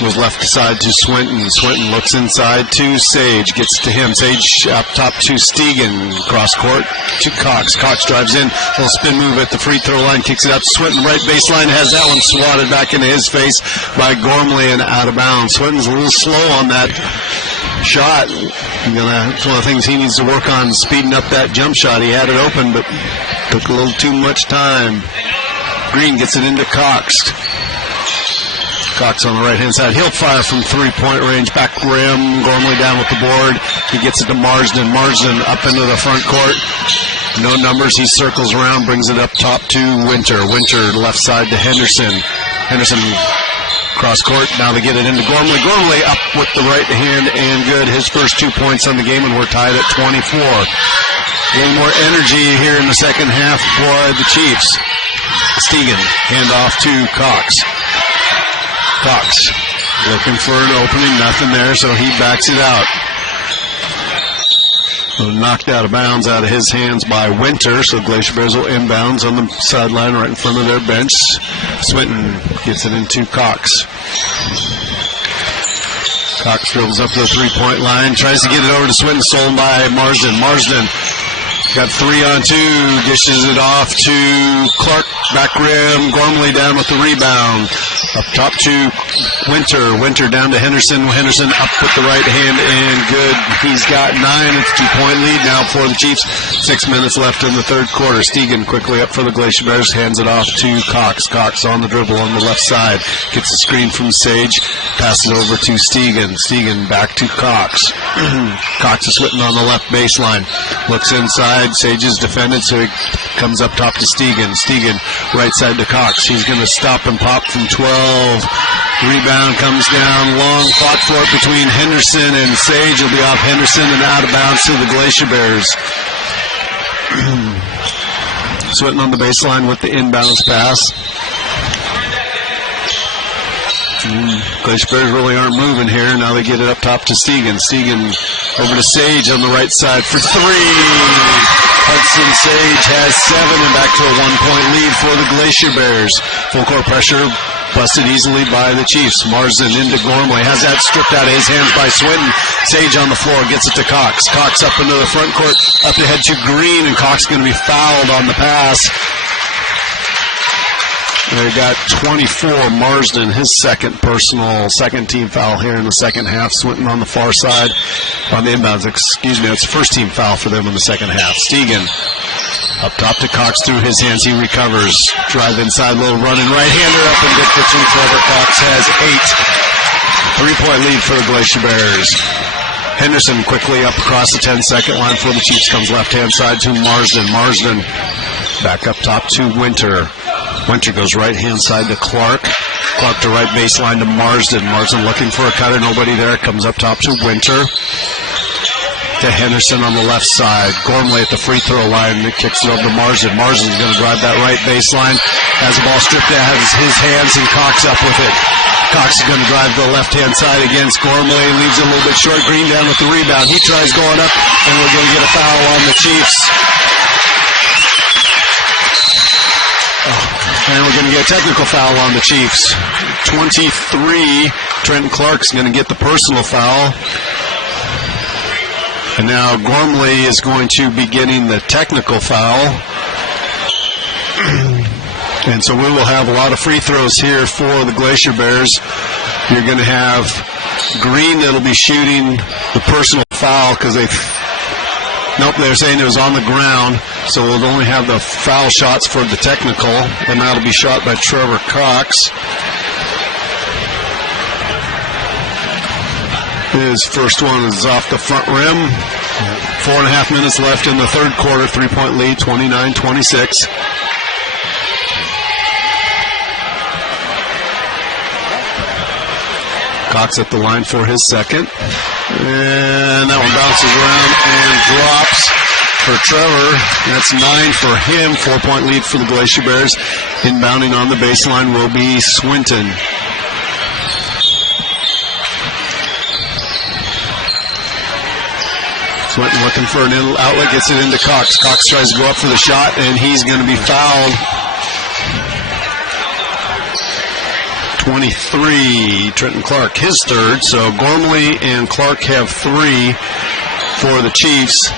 Was left side to Swinton. Swinton looks inside to Sage. Gets to him. Sage up top to Stegan. Cross court to Cox. Cox drives in. Little spin move at the free throw line. Kicks it out to Swinton. Right baseline. Has that one swatted back into his face by Gormley and out of bounds. Swinton's a little slow on that shot. It's one of the things he needs to work on, speeding up that jump shot. He had it open, but took a little too much time. Green gets it into Cox. Cox on the right-hand side. He'll fire from three-point range. Back rim. Gormley down with the board. He gets it to Marsden. Marsden up into the front court. No numbers. He circles around, brings it up top to Winter. Winter left side to Henderson. Henderson cross court. Now they get it into Gormley. Gormley up with the right hand and good. His first 2 points on the game, and we're tied at 24. A little more energy here in the second half for the Chiefs. Stegan, hand off to Cox. Cox looking for an opening, nothing there, so he backs it out. Knocked out of bounds out of his hands by Winter, so Glacier Bears will inbounds on the sideline right in front of their bench. Swinton gets it into Cox. Cox dribbles up to the three-point line, tries to get it over to Swinton, stolen by Marsden. Marsden got 3-on-2, dishes it off to Clark, back rim, Gormley down with the rebound. Up top to Winter. Winter down to Henderson. Henderson up with the right hand and good. He's got 9. It's a 2-point lead now for the Chiefs. 6 minutes left in the third quarter. Stegan quickly up for the Glacier Bears. Hands it off to Cox. Cox on the dribble on the left side. Gets the screen from Sage. Passes over to Stegan. Stegan back to Cox. Cox is sitting on the left baseline. Looks inside. Sage is defended, so he comes up top to Stegan. Stegan right side to Cox. He's going to stop and pop from 12. Rebound comes down, long fought for it between Henderson and Sage. Will be off Henderson and out of bounds to the Glacier Bears. Swinton on the baseline with the inbounds pass. Glacier Bears really aren't moving here. Now they get it up top to Stegan. Stegan over to Sage on the right side for three. Hudson Sage has 7 and back to a 1-point lead for the Glacier Bears. Full court pressure busted easily by the Chiefs. Marsden into Gormley. Has that stripped out of his hands by Swinton. Sage on the floor. Gets it to Cox. Cox up into the front court. Up ahead to Green. And Cox going to be fouled on the pass. They got 24. Marsden, his second team foul here in the second half. Swinton on the far side on the inbounds. That's the first team foul for them in the second half. Stegan up top to Cox through his hands. He recovers. Drive inside, little running right-hander up and good for two. Trevor Cox has 8. 3-point lead for the Glacier Bears. Henderson quickly up across the 10-second line for the Chiefs. Comes left-hand side to Marsden. Marsden back up top to Winter. Winter goes right-hand side to Clark. Clark to right baseline to Marsden. Marsden looking for a cutter. Nobody there. Comes up top to Winter. To Henderson on the left side. Gormley at the free throw line. Kicks it over to Marsden. Marsden's going to drive that right baseline. Has the ball stripped out of his hands and Cox up with it. Cox is going to drive the left-hand side against Gormley. Leaves it a little bit short. Green down with the rebound. He tries going up, and we're going to get a foul on the Chiefs. And we're going to get a technical foul on the Chiefs. 23, Trenton Clark's going to get the personal foul. And now Gormley is going to be getting the technical foul. And so we will have a lot of free throws here for the Glacier Bears. You're going to have Green that'll be shooting the personal foul because they're saying it was on the ground. So we'll only have the foul shots for the technical, and that'll be shot by Trevor Cox. His first one is off the front rim. 4.5 minutes left in the third quarter. 3-point lead, 29-26. Cox at the line for his second. And that one bounces around and drops for Trevor. That's 9 for him. 4-point lead for the Glacier Bears. Inbounding on the baseline will be Swinton. Swinton looking for an outlet, gets it into Cox. Cox tries to go up for the shot, and he's going to be fouled. 23, Trenton Clark, his third. So Gormley and Clark have 3 for the Chiefs.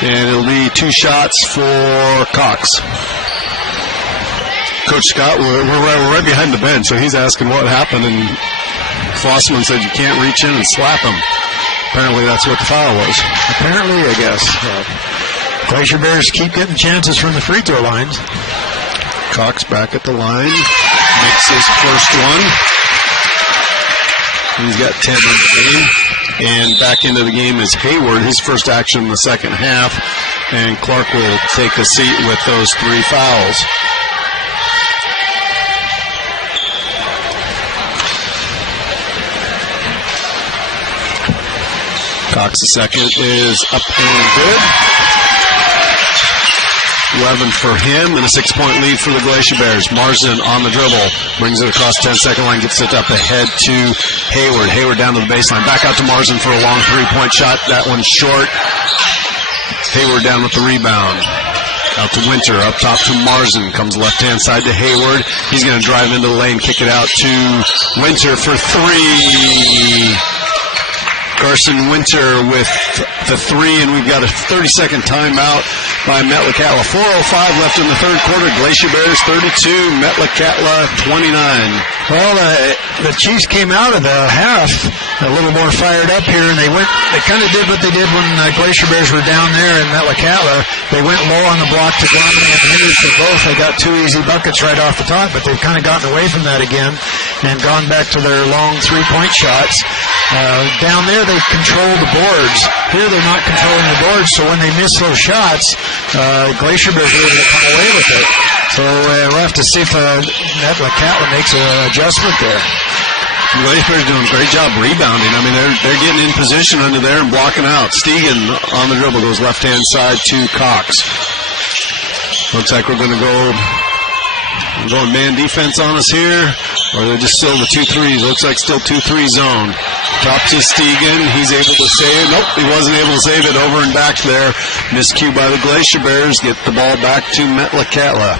And it'll be 2 shots for Cox. Coach Scott, we're right behind the bench, so he's asking what happened, and Flossman said you can't reach in and slap him. Apparently that's what the foul was. Apparently, I guess. Glacier Bears keep getting chances from the free throw lines. Cox back at the line. Makes his first one. He's got 10 in the game. And back into the game is Hayward, his first action in the second half. And Clark will take a seat with those 3 fouls. Cox, the second, is up and good. 11 for him, and a 6-point lead for the Glacier Bears. Marsden on the dribble, brings it across 10-second line, gets it up ahead to Hayward. Hayward down to the baseline, back out to Marsden for a long 3-point shot. That one's short. Hayward down with the rebound. Out to Winter, up top to Marsden. Comes left-hand side to Hayward. He's going to drive into the lane, kick it out to Winter for 3. Carson Winter with the 3, and we've got a 30-second timeout by Metlakatla. 4:05 left in the third quarter. Glacier Bears 32, Metlakatla 29. Well, the Chiefs came out of the half a little more fired up here, and they kind of did what they did when Glacier Bears were down there in Metlakatla. They went low on the block to Gormley and Haines for both. They got 2 easy buckets right off the top, but they've kind of gotten away from that again and gone back to their long 3-point shots. Down there, they control the boards. Here, they're not controlling the boards, so when they miss those shots, Glacier Bears are able to come away with it. So we'll have to see if Metlakatla makes an adjustment there. Glacier doing a great job rebounding. I mean, they're getting in position under there and blocking out. Stegen on the dribble goes left-hand side to Cox. Looks like we're going to go man defense on us here, or they're just still the 2-3s. Looks like still 2-3 zone. Top to Stegen. He's able to save. Nope, he wasn't able to save it. Over and back there. Miscue by the Glacier Bears. Get the ball back to Metlakatla.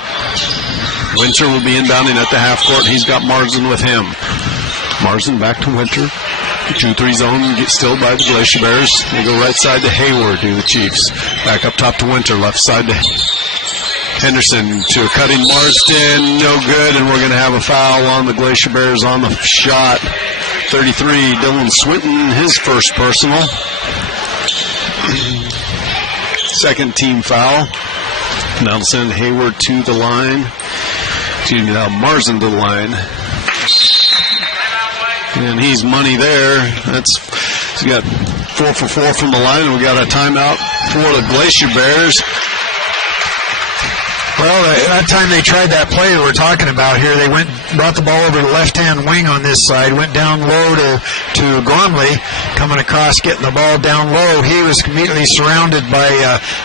Winter will be inbounding at the half court. He's got Marsden with him. Marsden back to Winter. 2-3 zone gets still by the Glacier Bears. They go right side to Hayward, do the Chiefs. Back up top to Winter. Left side to Henderson to a cutting Marsden. No good, and we're going to have a foul on the Glacier Bears on the shot. 33, Dylan Swinton, his first personal. Second team foul. Now send Hayward to the line. Now Marsden to the line. And he's money there. He's got 4 for 4 from the line, and we got a timeout for the Glacier Bears. Well, that time they tried that play that we're talking about here, they brought the ball over the left-hand wing on this side, went down low to Gormley, coming across, getting the ball down low. He was immediately surrounded by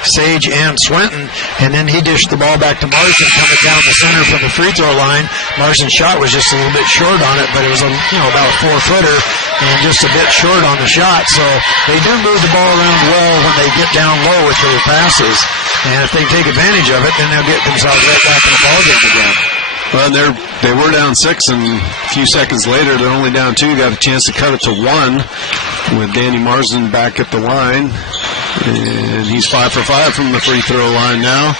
Sage and Swinton, and then he dished the ball back to Marsden, coming down the center from the free throw line. Marsden's shot was just a little bit short on it, but it was about a 4-footer and just a bit short on the shot. So they do move the ball around well when they get down low with their passes. And if they take advantage of it, then they'll get themselves right back in the ballgame again. Well, they were down 6, and a few seconds later, they're only down 2. Got a chance to cut it to 1 with Danny Marsden back at the line. And he's 5 for 5 from the free throw line now.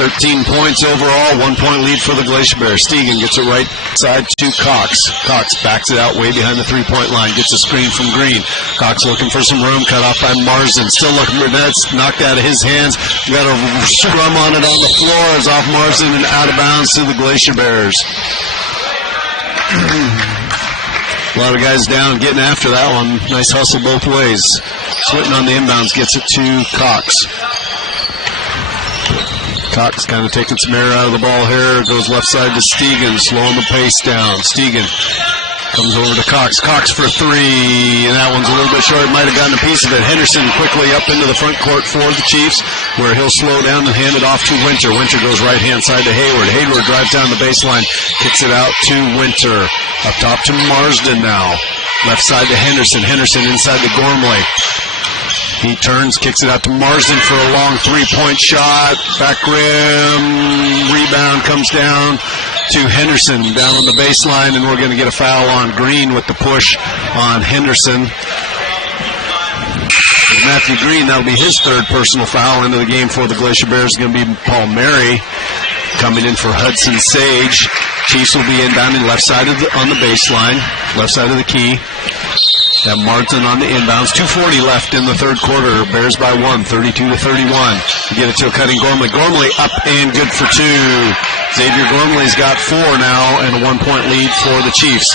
13 points overall, 1 point lead for the Glacier Bears. Stegen gets it right side to Cox. Cox backs it out way behind the 3-point line, gets a screen from Green. Cox looking for some room, cut off by Marsden. Still looking for that, knocked out of his hands. Got a scrum on it on the floor, is off Marsden and out of bounds to the Glacier Bears. A lot of guys down getting after that one. Nice hustle both ways. Swinton on the inbounds gets it to Cox. Cox kind of taking some air out of the ball here. Goes left side to Stegen, slowing the pace down. Stegen comes over to Cox. Cox for 3, and that one's a little bit short. Might have gotten a piece of it. Henderson quickly up into the front court for the Chiefs, where he'll slow down and hand it off to Winter. Winter goes right-hand side to Hayward. Hayward drives down the baseline, kicks it out to Winter. Up top to Marsden now. Left side to Henderson. Henderson inside to Gormley. He turns, kicks it out to Marsden for a long 3-point shot. Back rim, rebound comes down to Henderson down on the baseline, and we're going to get a foul on Green with the push on Henderson. Matthew Green, that'll be his third personal foul into the game for the Glacier Bears. It's going to be Paul Mary coming in for Hudson Sage. Chiefs will be inbounding left side on the baseline, left side of the key. Have Martin on the inbounds. 2:40 left in the third quarter. Bears by 1, 32-31. We get it to a cutting Gormley. Gormley up and good for 2. Xavier Gormley's got 4 now and a 1-point lead for the Chiefs.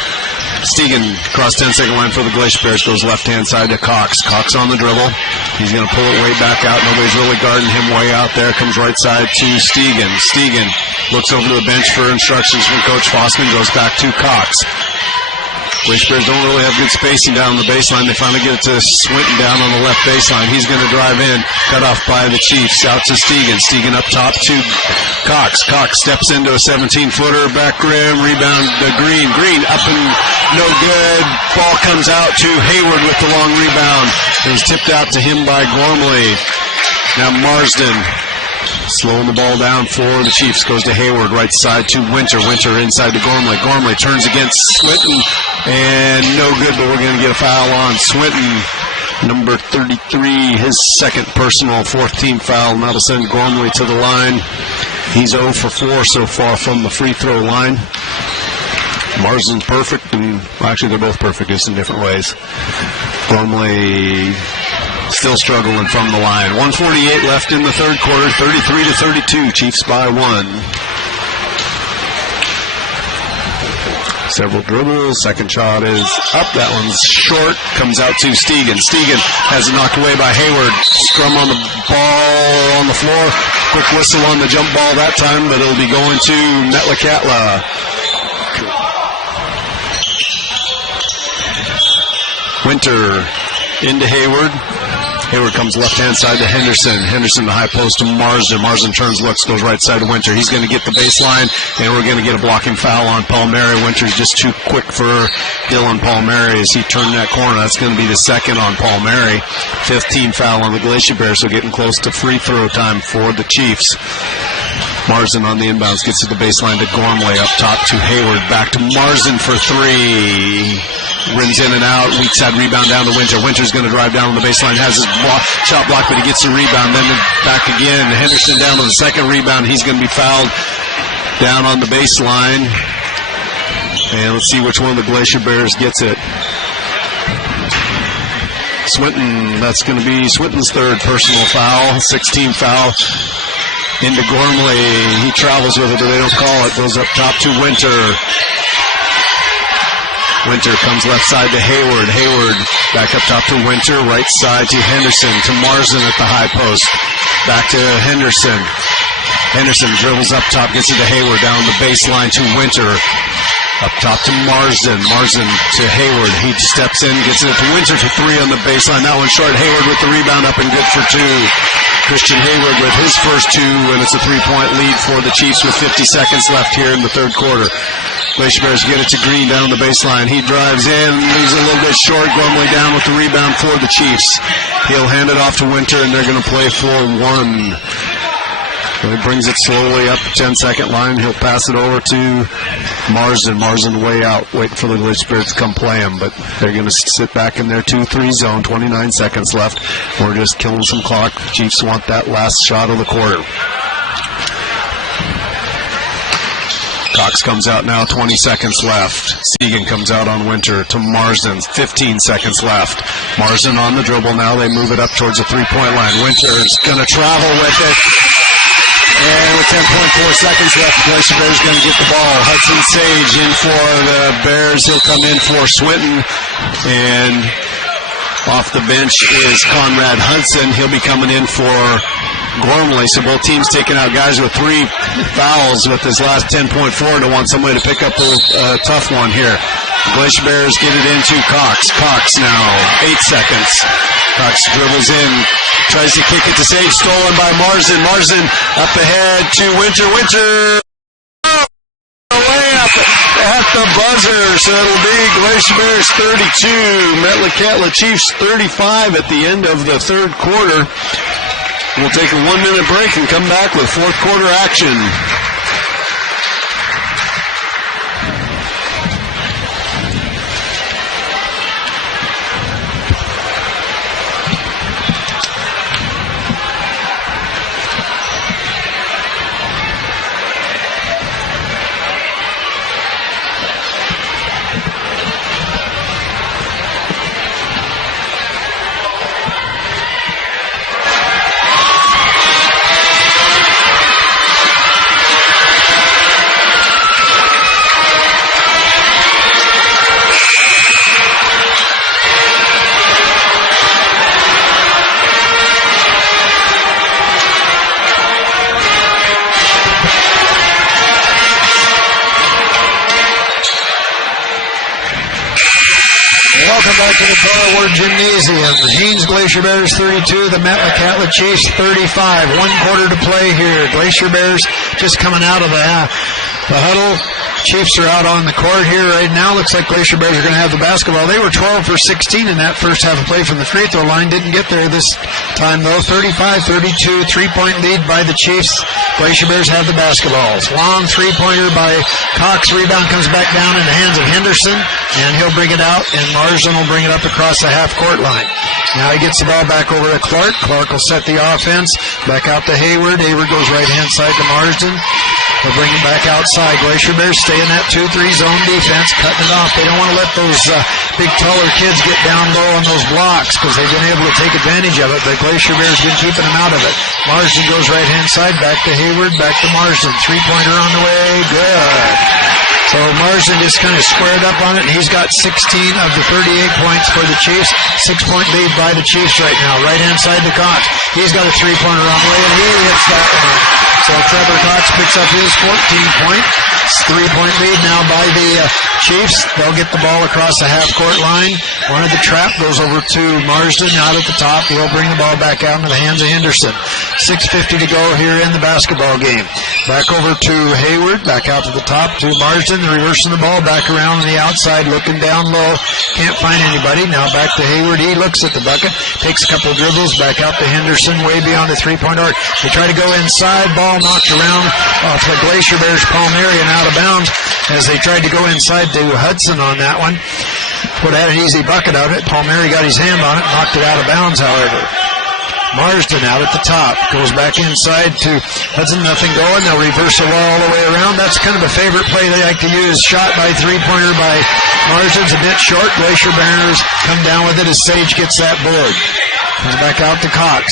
Stegen across 10-second line for the Glacier Bears. Goes left-hand side to Cox. Cox on the dribble. He's going to pull it way back out. Nobody's really guarding him way out there. Comes right side to Stegen. Stegen looks over to the bench for instructions from Coach Fossman. Goes back to Cox. Glacier Bears don't really have good spacing down the baseline. They finally get it to Swinton down on the left baseline. He's going to drive in, cut off by the Chiefs. Out to Stegen. Stegen up top to Cox. Cox steps into a 17-footer, back rim, rebound to Green. Green up and no good. Ball comes out to Hayward with the long rebound. It was tipped out to him by Gormley. Now Marsden slowing the ball down for the Chiefs. Goes to Hayward, right side to Winter. Winter inside to Gormley. Gormley turns against Swinton, and no good, but we're going to get a foul on Swinton. Number 33, his second personal, 4th team foul. Now to send Gormley to the line. He's 0 for 4 so far from the free throw line. Marsden's perfect, and actually they're both perfect, just in different ways. Gormley still struggling from the line. 1:48 left in the third quarter, 33-32. Chiefs by 1. Several dribbles. Second shot is up. That one's short. Comes out to Stegen. Stegen has it knocked away by Hayward. Scrum on the ball on the floor. Quick whistle on the jump ball that time, but it'll be going to Metlakatla. Winter into Hayward. Hayward comes left-hand side to Henderson. Henderson to high post to Marsden. Marsden turns, looks, goes right side to Winter. He's going to get the baseline, and we're going to get a blocking foul on Palmieri. Winter's just too quick for Dylan Palmieri as he turned that corner. That's going to be the second on Palmieri. 15 foul on the Glacier Bears, so getting close to free throw time for the Chiefs. Marsden on the inbounds, gets to the baseline to Gormley, up top to Hayward, back to Marsden for three. Rims in and out, weak side rebound down to Winter. Winter's going to drive down on the baseline, has his shot blocked, but he gets the rebound, then back again. Henderson down to the second rebound. He's going to be fouled down on the baseline. And let's see which one of the Glacier Bears gets it. Swinton, that's going to be Swinton's third personal foul, 16 foul. Into Gormley, he travels with it, but they don't call it. Goes up top to Winter. Winter comes left side to Hayward. Hayward back up top to Winter. Right side to Henderson. To Marsden at the high post. Back to Henderson. Henderson dribbles up top. Gets it to Hayward. Down the baseline to Winter. Up top to Marsden. Marsden to Hayward. He steps in. Gets it to Winter for three on the baseline. That one short. Hayward with the rebound up and good for two. Christian Hayward with his first two, and it's a three-point lead for the Chiefs with 50 seconds left here in the third quarter. Glacier Bears get it to Green down the baseline. He drives in, leaves a little bit short. Gormley down with the rebound for the Chiefs. He'll hand it off to Winter, and they're going to play for one. So he brings it slowly up the 10-second line. He'll pass it over to Marsden. Marsden way out, waiting for the Glacier Bears to come play him. But they're going to sit back in their 2-3 zone. 29 seconds left. We're just killing some clock. The Chiefs want that last shot of the quarter. Cox comes out now, 20 seconds left. Segan comes out on Winter to Marsden, 15 seconds left. Marsden on the dribble now. They move it up towards the three-point line. Winter's going to travel with it. And with 10.4 seconds left, the Glacier Bears going to get the ball. Hudson Sage in for the Bears. He'll come in for Swinton. And off the bench is Conrad Hudson. He'll be coming in for Gormley. So both teams taking out guys with three fouls with this last 10.4 to want somebody to pick up a tough one here. The Glacier Bears get it into Cox. Cox now, 8 seconds. Cox dribbles in, tries to kick it to Sage, stolen by Marsden. Marsden up ahead to Winter. Winter away at the buzzer. So it'll be Glacier Bears 32, Metlakatla Chiefs 35 at the end of the third quarter. We'll take a 1-minute break and come back with fourth quarter action. Back to the Carlwood Gymnasium. Haines Glacier Bears 32, the Metlakatla Chiefs 35. 1 quarter to play here. Glacier Bears just coming out of the huddle. Chiefs are out on the court here right now. Looks like Glacier Bears are going to have the basketball. They were 12 for 16 in that first half of play from the free throw line. Didn't get there this time, though. 35-32, 3-point lead by the Chiefs. Glacier Bears have the basketballs. Long three-pointer by Cox. Rebound comes back down in the hands of Henderson, and he'll bring it out, and Marsden will bring it up across the half-court line. Now he gets the ball back over to Clark. Clark will set the offense. Back out to Hayward. Hayward goes right-hand side to Marsden. They'll bring it back outside. Glacier Bears stay in that 2-3 zone defense, cutting it off. They don't want to let those big, taller kids get down low on those blocks because they've been able to take advantage of it, but Glacier Bears been keeping them out of it. Marsden goes right-hand side, back to Hayward, back to Marsden. Three-pointer on the way, good. So Marsden just kind of squared up on it, and he's got 16 of the 38 points for the Chiefs. 6-point lead by the Chiefs right now. Right-hand side to Cox. He's got a three-pointer on the way, and he hits that one. So Trevor Cox picks up his 14-point. 3-point lead now by the Chiefs. They'll get the ball across the half-court line. One of the trap goes over to Marsden out at the top. He'll bring the ball back out into the hands of Henderson. 6:50 to go here in the basketball game. Back over to Hayward, back out to the top to Marsden, reversing the ball back around on the outside, looking down low. Can't find anybody. Now back to Hayward. He looks at the bucket, takes a couple of dribbles, back out to Henderson, way beyond the 3-point arc. They try to go inside, ball knocked around off the Glacier Bears Palmieri and out of bounds as they tried to go inside to Hudson on that one. Would have had an easy bucket out of it. Palmieri got his hand on it, knocked it out of bounds, however. Marsden out at the top, goes back inside to Hudson, nothing going. They'll reverse the wall all the way around. That's kind of a favorite play they like to use. Shot by three-pointer by Marsden's a bit short. Glacier Bears come down with it as Sage gets that board. Comes back out to Cox.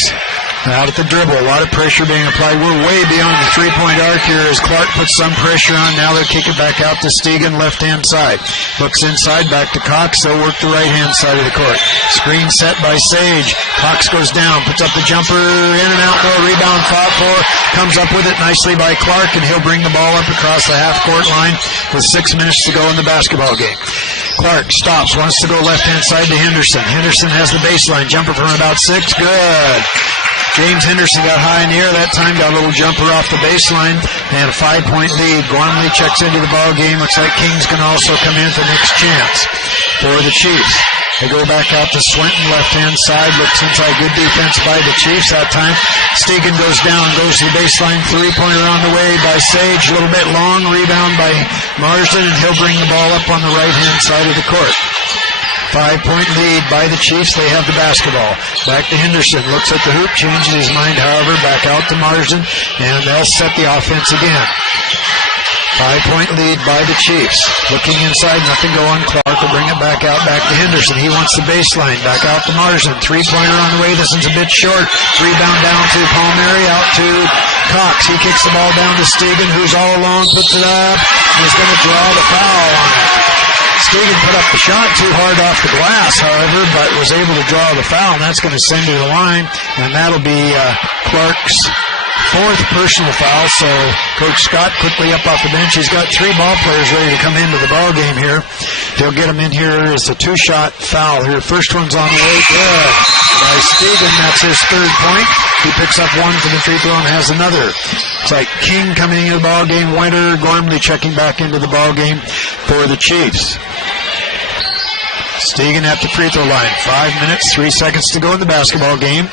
Out at the dribble, a lot of pressure being applied. We're way beyond the 3-point arc here as Clark puts some pressure on. Now they'll kick it back out to Stegan, left-hand side. Looks inside, back to Cox. They'll work the right-hand side of the court. Screen set by Sage. Cox goes down, puts up the jumper, in and out, low rebound, fought for. Comes up with it nicely by Clark, and he'll bring the ball up across the half-court line with 6 minutes to go in the basketball game. Clark stops, wants to go left-hand side to Henderson. Henderson has the baseline, jumper from about 6, good. James Henderson got high in the air that time, got a little jumper off the baseline, and a 5-point lead. Gormley checks into the ball game. Looks like Kings can also come in for the next chance for the Chiefs. They go back out to Swinton, left-hand side, looks inside, good defense by the Chiefs that time. Stegan goes down, goes to the baseline, three-pointer on the way by Sage, a little bit long, rebound by Marsden, and he'll bring the ball up on the right-hand side of the court. 5-point lead by the Chiefs. They have the basketball. Back to Henderson. Looks at the hoop, changes his mind, however, back out to Marsden, and they'll set the offense again. 5-point lead by the Chiefs. Looking inside, nothing going. Clark will bring it back out, back to Henderson. He wants the baseline. Back out to Marsden. Three-pointer on the way. This one's a bit short. Rebound down to Palmieri, out to Cox. He kicks the ball down to Stegan, who's all alone, puts it up, and is going to draw the foul on it. Stegan put up the shot too hard off the glass, however, but was able to draw the foul, and that's going to send to the line, and that'll be Clark's 4th personal foul. So Coach Scott quickly up off the bench. He's got 3 ball players ready to come into the ball game here. He'll get them in here as a 2-shot foul here. First one's on the way. Good. By Stegan, that's his 3rd point. He picks up 1 from the free throw and has another. It's like King coming into the ball game. Winter, Gormley checking back into the ball game for the Chiefs. Stegan at the free throw line. 5 minutes, 3 seconds to go in the basketball game.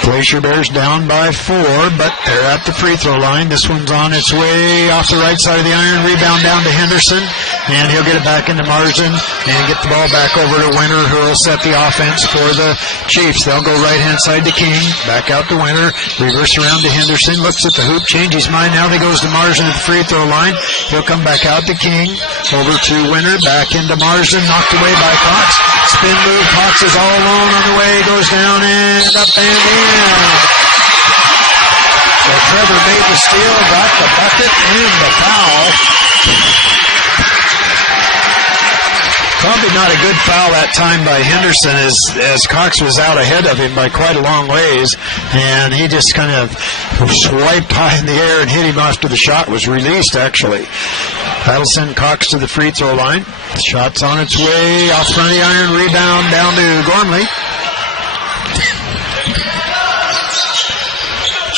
Glacier Bears down by 4, but they're at the free throw line. This one's on its way off the right side of the iron. Rebound down to Henderson, and he'll get it back into Marsden and get the ball back over to Winter, who will set the offense for the Chiefs. They'll go right-hand side to King, back out to Winter, reverse around to Henderson, looks at the hoop, changes his mind. Now he goes to Marsden at the free throw line. He'll come back out to King, over to Winter, back into Marsden, knocked away by Cox. Spin move, Cox is all alone on the way, goes down and up and in. So Trevor made the steal, got the bucket and the foul. Probably not a good foul that time by Henderson as Cox was out ahead of him by quite a long ways, and he just kind of swiped high in the air and hit him after the shot was released, actually. That'll send Cox to the free throw line. The shot's on its way off front of the iron, rebound down to Gormley.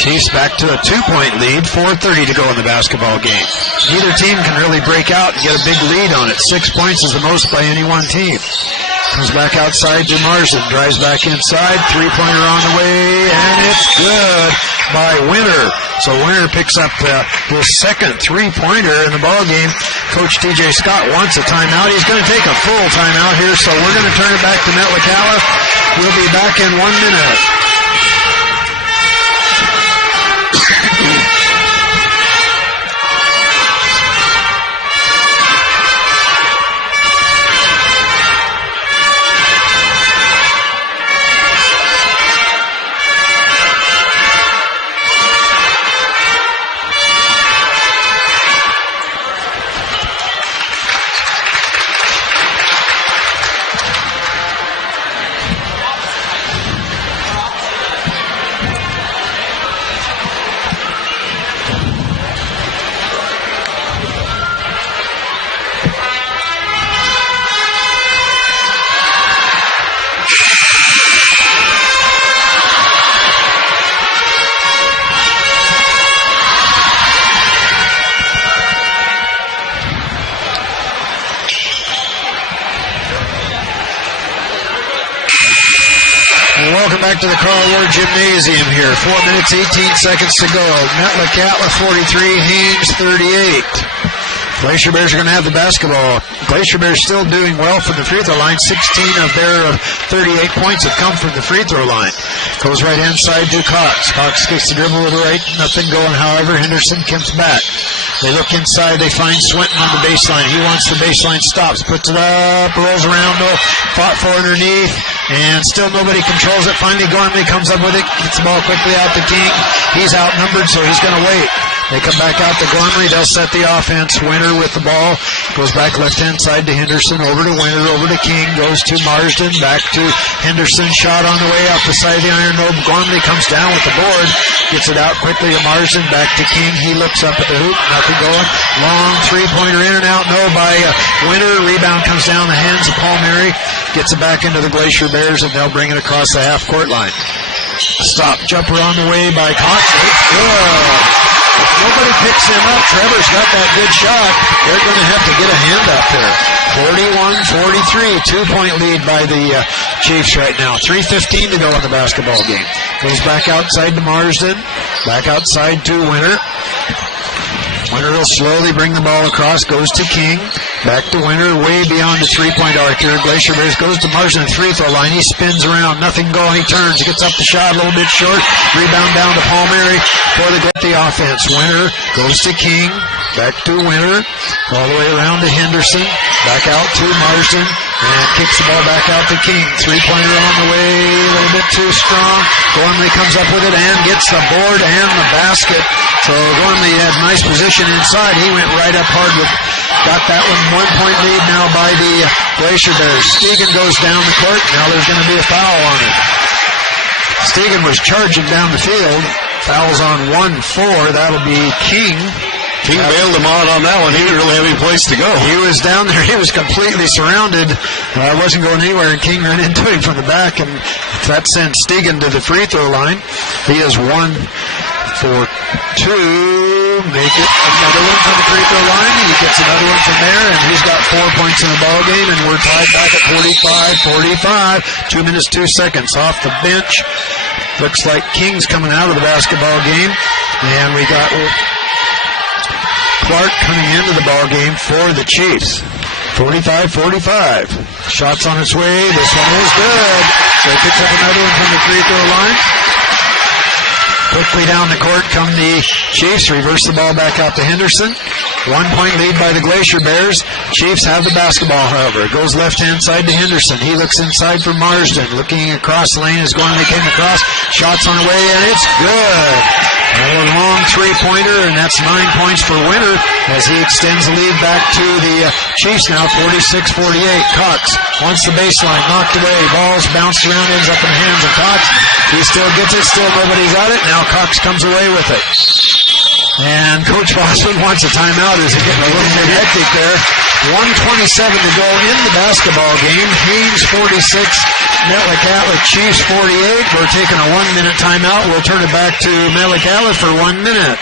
Chiefs back to a 2-point lead, 4:30 to go in the basketball game. Neither team can really break out and get a big lead on it. 6 points is the most by any one team. Comes back outside to Marsden, drives back inside, 3-pointer on the way, and it's good by Winter. So Winter picks up his 2nd 3-pointer in the ball game. Coach TJ Scott wants a timeout. He's going to take a full timeout here, so we're going to turn it back to Metlakatla. We'll be back in 1 minute. back to the Carl Ward Gymnasium here. 4 minutes, 18 seconds to go. Metlakatla 43, Haines 38. Glacier Bears are going to have the basketball. Glacier Bears still doing well from the free throw line. 16 of their 38 points have come from the free throw line. Goes right hand side to Cox. Cox kicks the dribble to the right. Nothing going, however. Henderson comes back. They look inside. They find Swinton on the baseline. He wants the baseline, stops, puts it up, rolls around, fought for underneath, and still nobody controls it. Finally, Gormley comes up with it, gets the ball quickly out to King. He's outnumbered, so he's going to wait. They come back out to Gormley. They'll set the offense. Winter with the ball. Goes back left-hand side to Henderson. Over to Winter. Over to King. Goes to Marsden. Back to Henderson. Shot on the way out the side of the iron. No, Gormley comes down with the board. Gets it out quickly to Marsden. Back to King. He looks up at the hoop. Nothing going. Long three-pointer in and out. No by Winter. Rebound comes down the hands of Palmieri. Gets it back into the Glacier Bears, and they'll bring it across the half-court line. Stop. Jumper on the way by Cox. Good. If nobody picks him up, Trevor's got that good shot. They're going to have to get a hand up there. 41-43, 2-point lead by the Chiefs right now. 3:15 to go in the basketball game. Goes back outside to Marsden. Back outside to Winter. Winter will slowly bring the ball across. Goes to King. Back to Winter, way beyond the three-point arc here. Glacier Bears goes to Marsden at the free throw line. He spins around, nothing going. He turns, he gets up the shot a little bit short. Rebound down to Palmieri for the offense. Winter goes to King. Back to Winter. All the way around to Henderson. Back out to Marsden. And kicks the ball back out to King. Three-pointer on the way, a little bit too strong. Gormley comes up with it and gets the board and the basket. So Gormley had nice position inside. He went right up hard with, got that one. 1-point lead now by the Glacier Bears. Stegan goes down the court. Now there's going to be a foul on it. Stegan was charging down the field. Fouls on 1-4. That'll be King. King bailed him out on that one. He didn't really have any place to go. He was down there. He was completely surrounded. Wasn't going anywhere, and King ran into him from the back, and that sent Stegan to the free throw line. He has 1 for 2. Make it another one from the free throw line. He gets another one from there, and he's got 4 points in the ball game, and we're tied back at 45-45. 2 minutes, 2 seconds off the bench. Looks like King's coming out of the basketball game, and we got Clark coming into the ball game for the Chiefs. 45-45. Shots on its way. This one is good. So he picks up another one from the free throw line. Quickly down the court come the Chiefs. Reverse the ball back out to Henderson. 1-point lead by the Glacier Bears. Chiefs have the basketball, however. It goes left-hand side to Henderson. He looks inside for Marsden. Looking across the lane as Gormley came across. Shots on the way, and it's good. A long three-pointer, and that's 9 points for Winter as he extends the lead back to the Chiefs now, 46-48. Cox wants the baseline, knocked away. Ball's bounced around, ends up in the hands of Cox. He still gets it, still nobody got it. Now Cox comes away with it. And Coach Bosman wants a timeout as it gets a little bit hectic there. 1:27 to go in the basketball game. Haines 46, Metlakatla Chiefs 48. We're taking a 1-minute timeout. We'll turn it back to Metlakatla for 1 minute.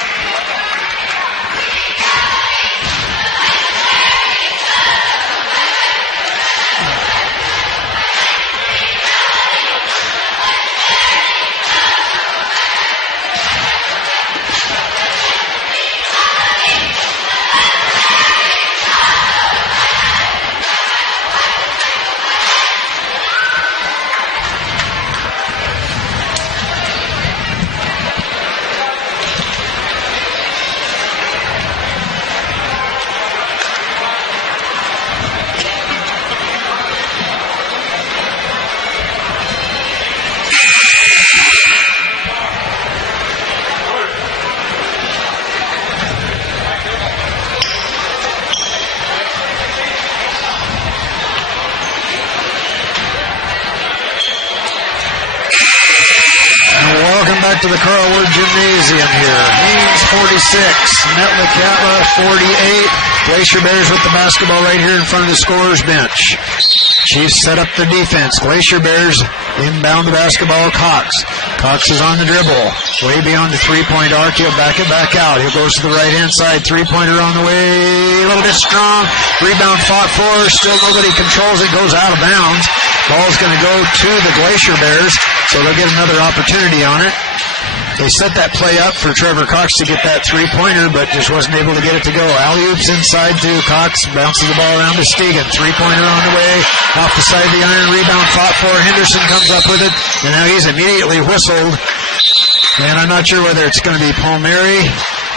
To the Carl Ward Gymnasium here. Haines 46, Metlakatla 48. Glacier Bears with the basketball right here in front of the scorer's bench. Chiefs set up the defense. Glacier Bears inbound the basketball. Cox is on the dribble. Way beyond the three-point arc. He'll back it back out. He goes to the right-hand side. Three-pointer on the way. A little bit strong. Rebound fought for. Still nobody controls it. Goes out of bounds. Ball's going to go to the Glacier Bears, so they'll get another opportunity on it. They set that play up for Trevor Cox to get that three-pointer, but just wasn't able to get it to go. Alley-oops inside to Cox, bounces the ball around to Stegan. Three-pointer on the way, off the side of the iron, rebound fought for. Henderson comes up with it, and now he's immediately whistled. And I'm not sure whether it's going to be Palmieri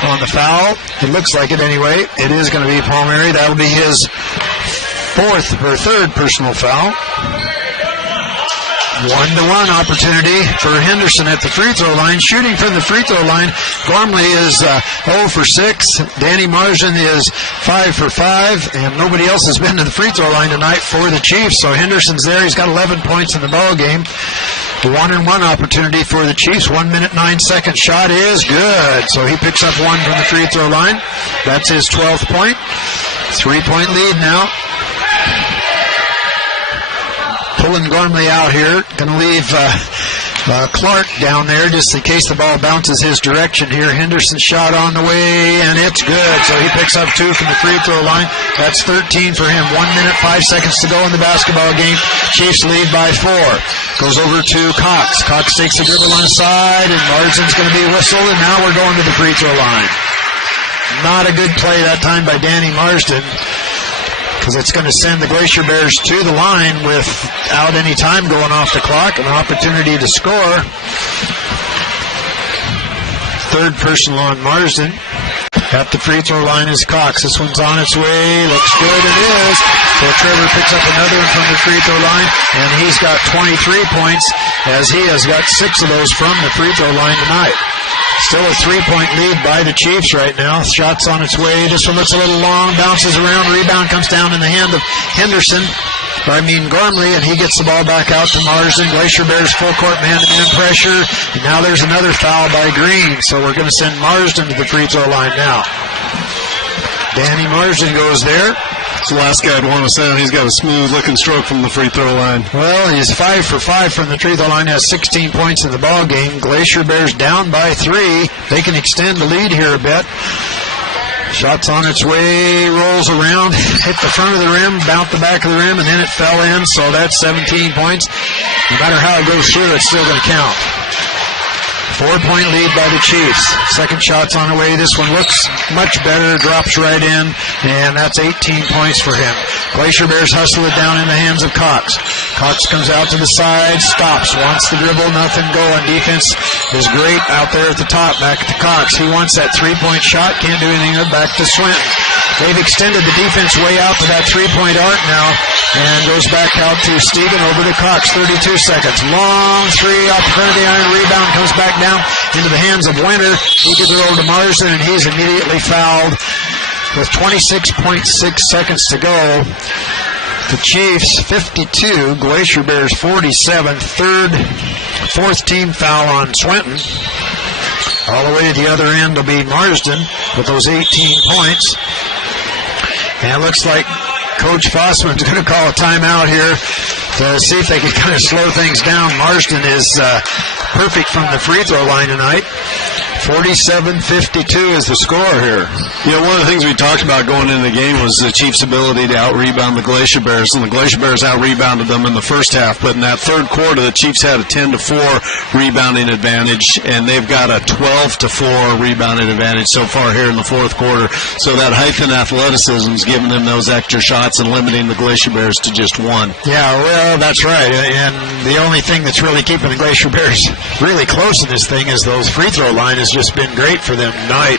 on the foul. It looks like it anyway. It is going to be Palmieri. That'll be his third personal foul. 1-to-1 opportunity for Henderson at the free throw line. Shooting from the free throw line, Gormley is 0 for 6. Danny Marsden is 5 for 5. And nobody else has been to the free throw line tonight for the Chiefs. So Henderson's there. He's got 11 points in the ball game. The 1-and-1 opportunity for the Chiefs. 1 minute, 9 seconds. Shot is good. So he picks up one from the free throw line. That's his 12th point. 3-point lead now. Pulling Gormley out here. Going to leave Clark down there just in case the ball bounces his direction here. Henderson's shot on the way, and it's good. So he picks up 2 from the free throw line. That's 13 for him. 1 minute, 5 seconds to go in the basketball game. Chiefs lead by 4. Goes over to Cox. Cox takes the dribble on the side, and Marsden's going to be whistled, and now we're going to the free throw line. Not a good play that time by Danny Marsden, because it's going to send the Glacier Bears to the line without any time going off the clock. An opportunity to score. Third personal on Marsden. At the free throw line is Cox. This one's on its way. Looks good. It is. So Trevor picks up another one from the free throw line, and he's got 23 points, as he has got 6 of those from the free throw line tonight. Still a 3-point lead by the Chiefs right now. Shots on its way. This one looks a little long. Bounces around. Rebound comes down in the hand of Gormley, and he gets the ball back out to Marsden. Glacier Bears full court man-to-man pressure. And now there's another foul by Green. So we're going to send Marsden to the free throw line now. Danny Marsden goes there. It's the last guy I'd want to send. He's got a smooth-looking stroke from the free throw line. Well, he's 5 for 5 from the free throw line, has 16 points in the ball game. Glacier Bears down by 3. They can extend the lead here a bit. Shots on its way, rolls around, hit the front of the rim, bounced the back of the rim, and then it fell in, so that's 17 points. No matter how it goes through, it's still going to count. 4-point lead by the Chiefs. Second shot's on the way. This one looks much better, drops right in, and that's 18 points for him. Glacier Bears hustle it down in the hands of Cox. Cox comes out to the side, stops, wants the dribble, nothing going. Defense is great out there at the top, back to Cox. He wants that 3-point shot, can't do anything, back to Swinton. They've extended the defense way out to that 3-point arc now, and goes back out to Stegan, over to Cox. 32 seconds. Long 3 off the front of the iron. Rebound comes back down into the hands of Winter. He gives it over to Marsden, and he's immediately fouled with 26.6 seconds to go. The Chiefs 52, Glacier Bears 47. Fourth team foul on Swinton. All the way to the other end will be Marsden with those 18 points. And it looks like Coach Fossman's going to call a timeout here to see if they can kind of slow things down. Marsden is perfect from the free throw line tonight. 47-52 is the score here. You know, one of the things we talked about going into the game was the Chiefs' ability to out-rebound the Glacier Bears, and the Glacier Bears out-rebounded them in the first half. But in that third quarter, the Chiefs had a 10-4 rebounding advantage, and they've got a 12-4 rebounding advantage so far here in the fourth quarter. So that height and athleticism is giving them those extra shots and limiting the Glacier Bears to just 1. Yeah, well, that's right. And the only thing that's really keeping the Glacier Bears really close in this thing is those free throw line has just been great for them tonight.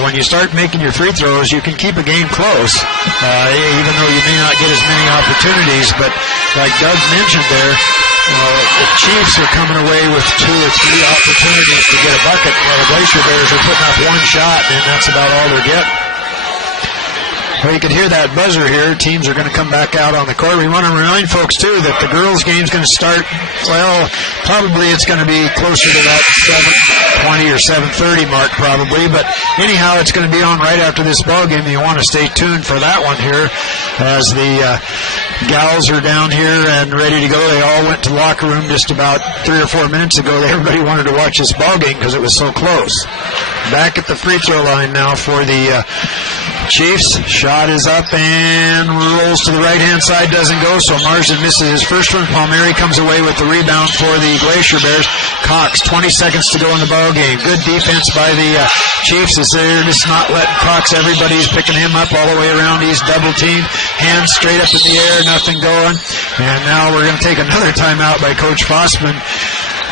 When you start making your free throws, you can keep a game close, even though you may not get as many opportunities. But like Doug mentioned there, the Chiefs are coming away with 2 or 3 opportunities to get a bucket, while the Glacier Bears are putting up 1 shot, and that's about all they're getting. Well, you can hear that buzzer here. Teams are going to come back out on the court. We want to remind folks, too, that the girls' game is going to start, well, probably it's going to be closer to that 7:20 or 7:30 mark, probably. But anyhow, it's going to be on right after this ball game. You want to stay tuned for that one here as the gals are down here and ready to go. They all went to the locker room just about 3 or 4 minutes ago. Everybody wanted to watch this ball game because it was so close. Back at the free throw line now for the Chiefs. Shot is up and rolls to the right-hand side. Doesn't go, so Marsden misses his first one. Palmieri comes away with the rebound for the Glacier Bears. Cox, 20 seconds to go in the ball game. Good defense by the Chiefs as they're just not letting Cox. Everybody's picking him up all the way around. He's double-teamed. Hands straight up in the air, nothing going. And now we're going to take another timeout by Coach Fossman.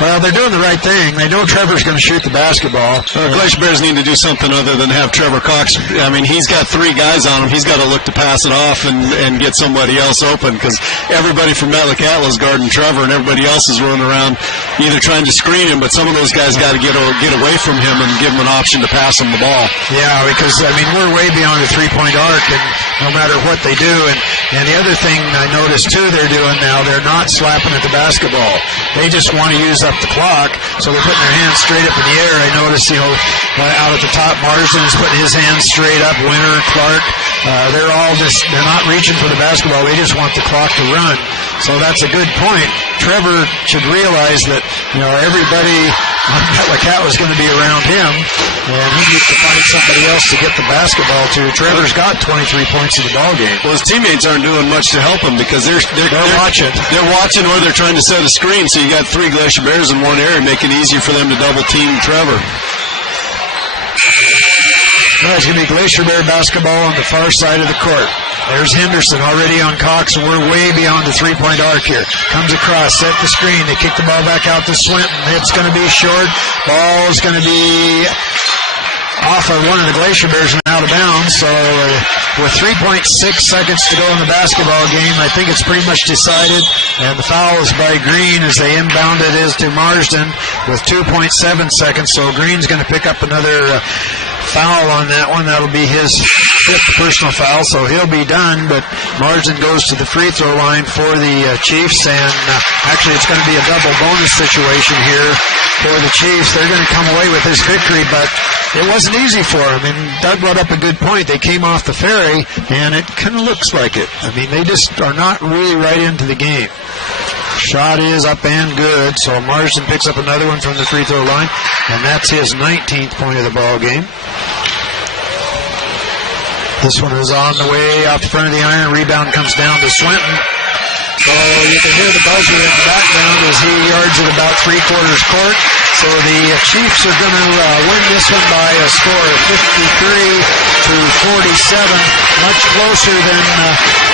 Well, they're doing the right thing. They know Trevor's going to shoot the basketball. Glacier Bears need to do something other than have Trevor Cox. I mean, he's got 3 guys on him. He's got to look to pass it off and get somebody else open because everybody from Metlakatla is guarding Trevor and everybody else is running around either trying to screen him, but some of those guys got to get away from him and give him an option to pass him the ball. Yeah, because, I mean, we're way beyond the three-point arc, and no matter what they do. And the other thing I noticed, too, they're doing now, they're not slapping at the basketball. They just want to use up the clock, so they're putting their hands straight up in the air. I noticed, out at the top, Marsden is putting his hands straight up. Winter, Clark, they're not reaching for the basketball. They just want the clock to run. So that's a good point. Trevor should realize that, everybody on Metlakatla is going to be around him, and he needs to find somebody else to get the basketball to. Trevor's got 23 points in the ball game. Well, his teammates aren't doing much to help him because they're watching. They're watching or they're trying to set a screen, so you got 3 Glacier Bears in one area, make it easier for them to double team Trevor. Well, it's going to be Glacier Bear basketball on the far side of the court. There's Henderson already on Cox, and we're way beyond the three-point arc here. Comes across, set the screen. They kick the ball back out to Swinton. It's going to be short. Ball's going to be off of one of the Glacier Bears and out of bounds. So with 3.6 seconds to go in the basketball game, I think it's pretty much decided. And the foul is by Green as they inbound it is to Marsden with 2.7 seconds. So Green's going to pick up another foul on that one. That'll be his 5th personal foul, so he'll be done. But Marsden goes to the free throw line for the Chiefs, and actually it's going to be a double bonus situation here for the Chiefs. They're going to come away with this victory, but it wasn't easy for them. And Doug brought up a good point. They came off the ferry, and it kind of looks like it. I mean, they just are not really right into the game. Shot is up and good, so Marsden picks up another one from the free throw line, and that's his 19th point of the ball game. This one is on the way out the front of the iron. Rebound comes down to Swinton. So you can hear the buzzer in the background as he yards it about 3/4 court. So the Chiefs are going to win this one by a score of 53-47. Much closer than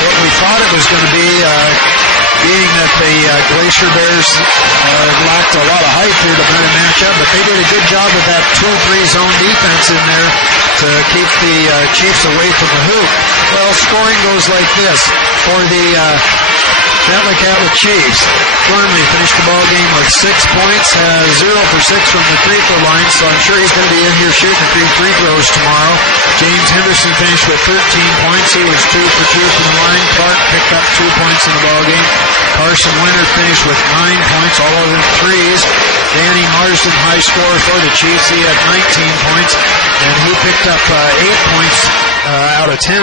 what we thought it was going to be. Being that the Glacier Bears lacked a lot of height here to kind of match up, but they did a good job with that 2-3 zone defense in there to keep the Chiefs away from the hoop. Well, scoring goes like this for the Metlakatla Chiefs. Gormley finished the ball game with 6 points, has 0 for 6 from the free throw line, so I'm sure he's going to be in here shooting a few free throws tomorrow. James Henderson finished with 13 points. He was 2 for 2 from the line. Clark picked up 2 points in the ball game. Carson Winter finished with 9 points, all of them threes. Danny Marsden, high scorer for the Chiefs. He had 19 points, and he picked up 8 points out of 10.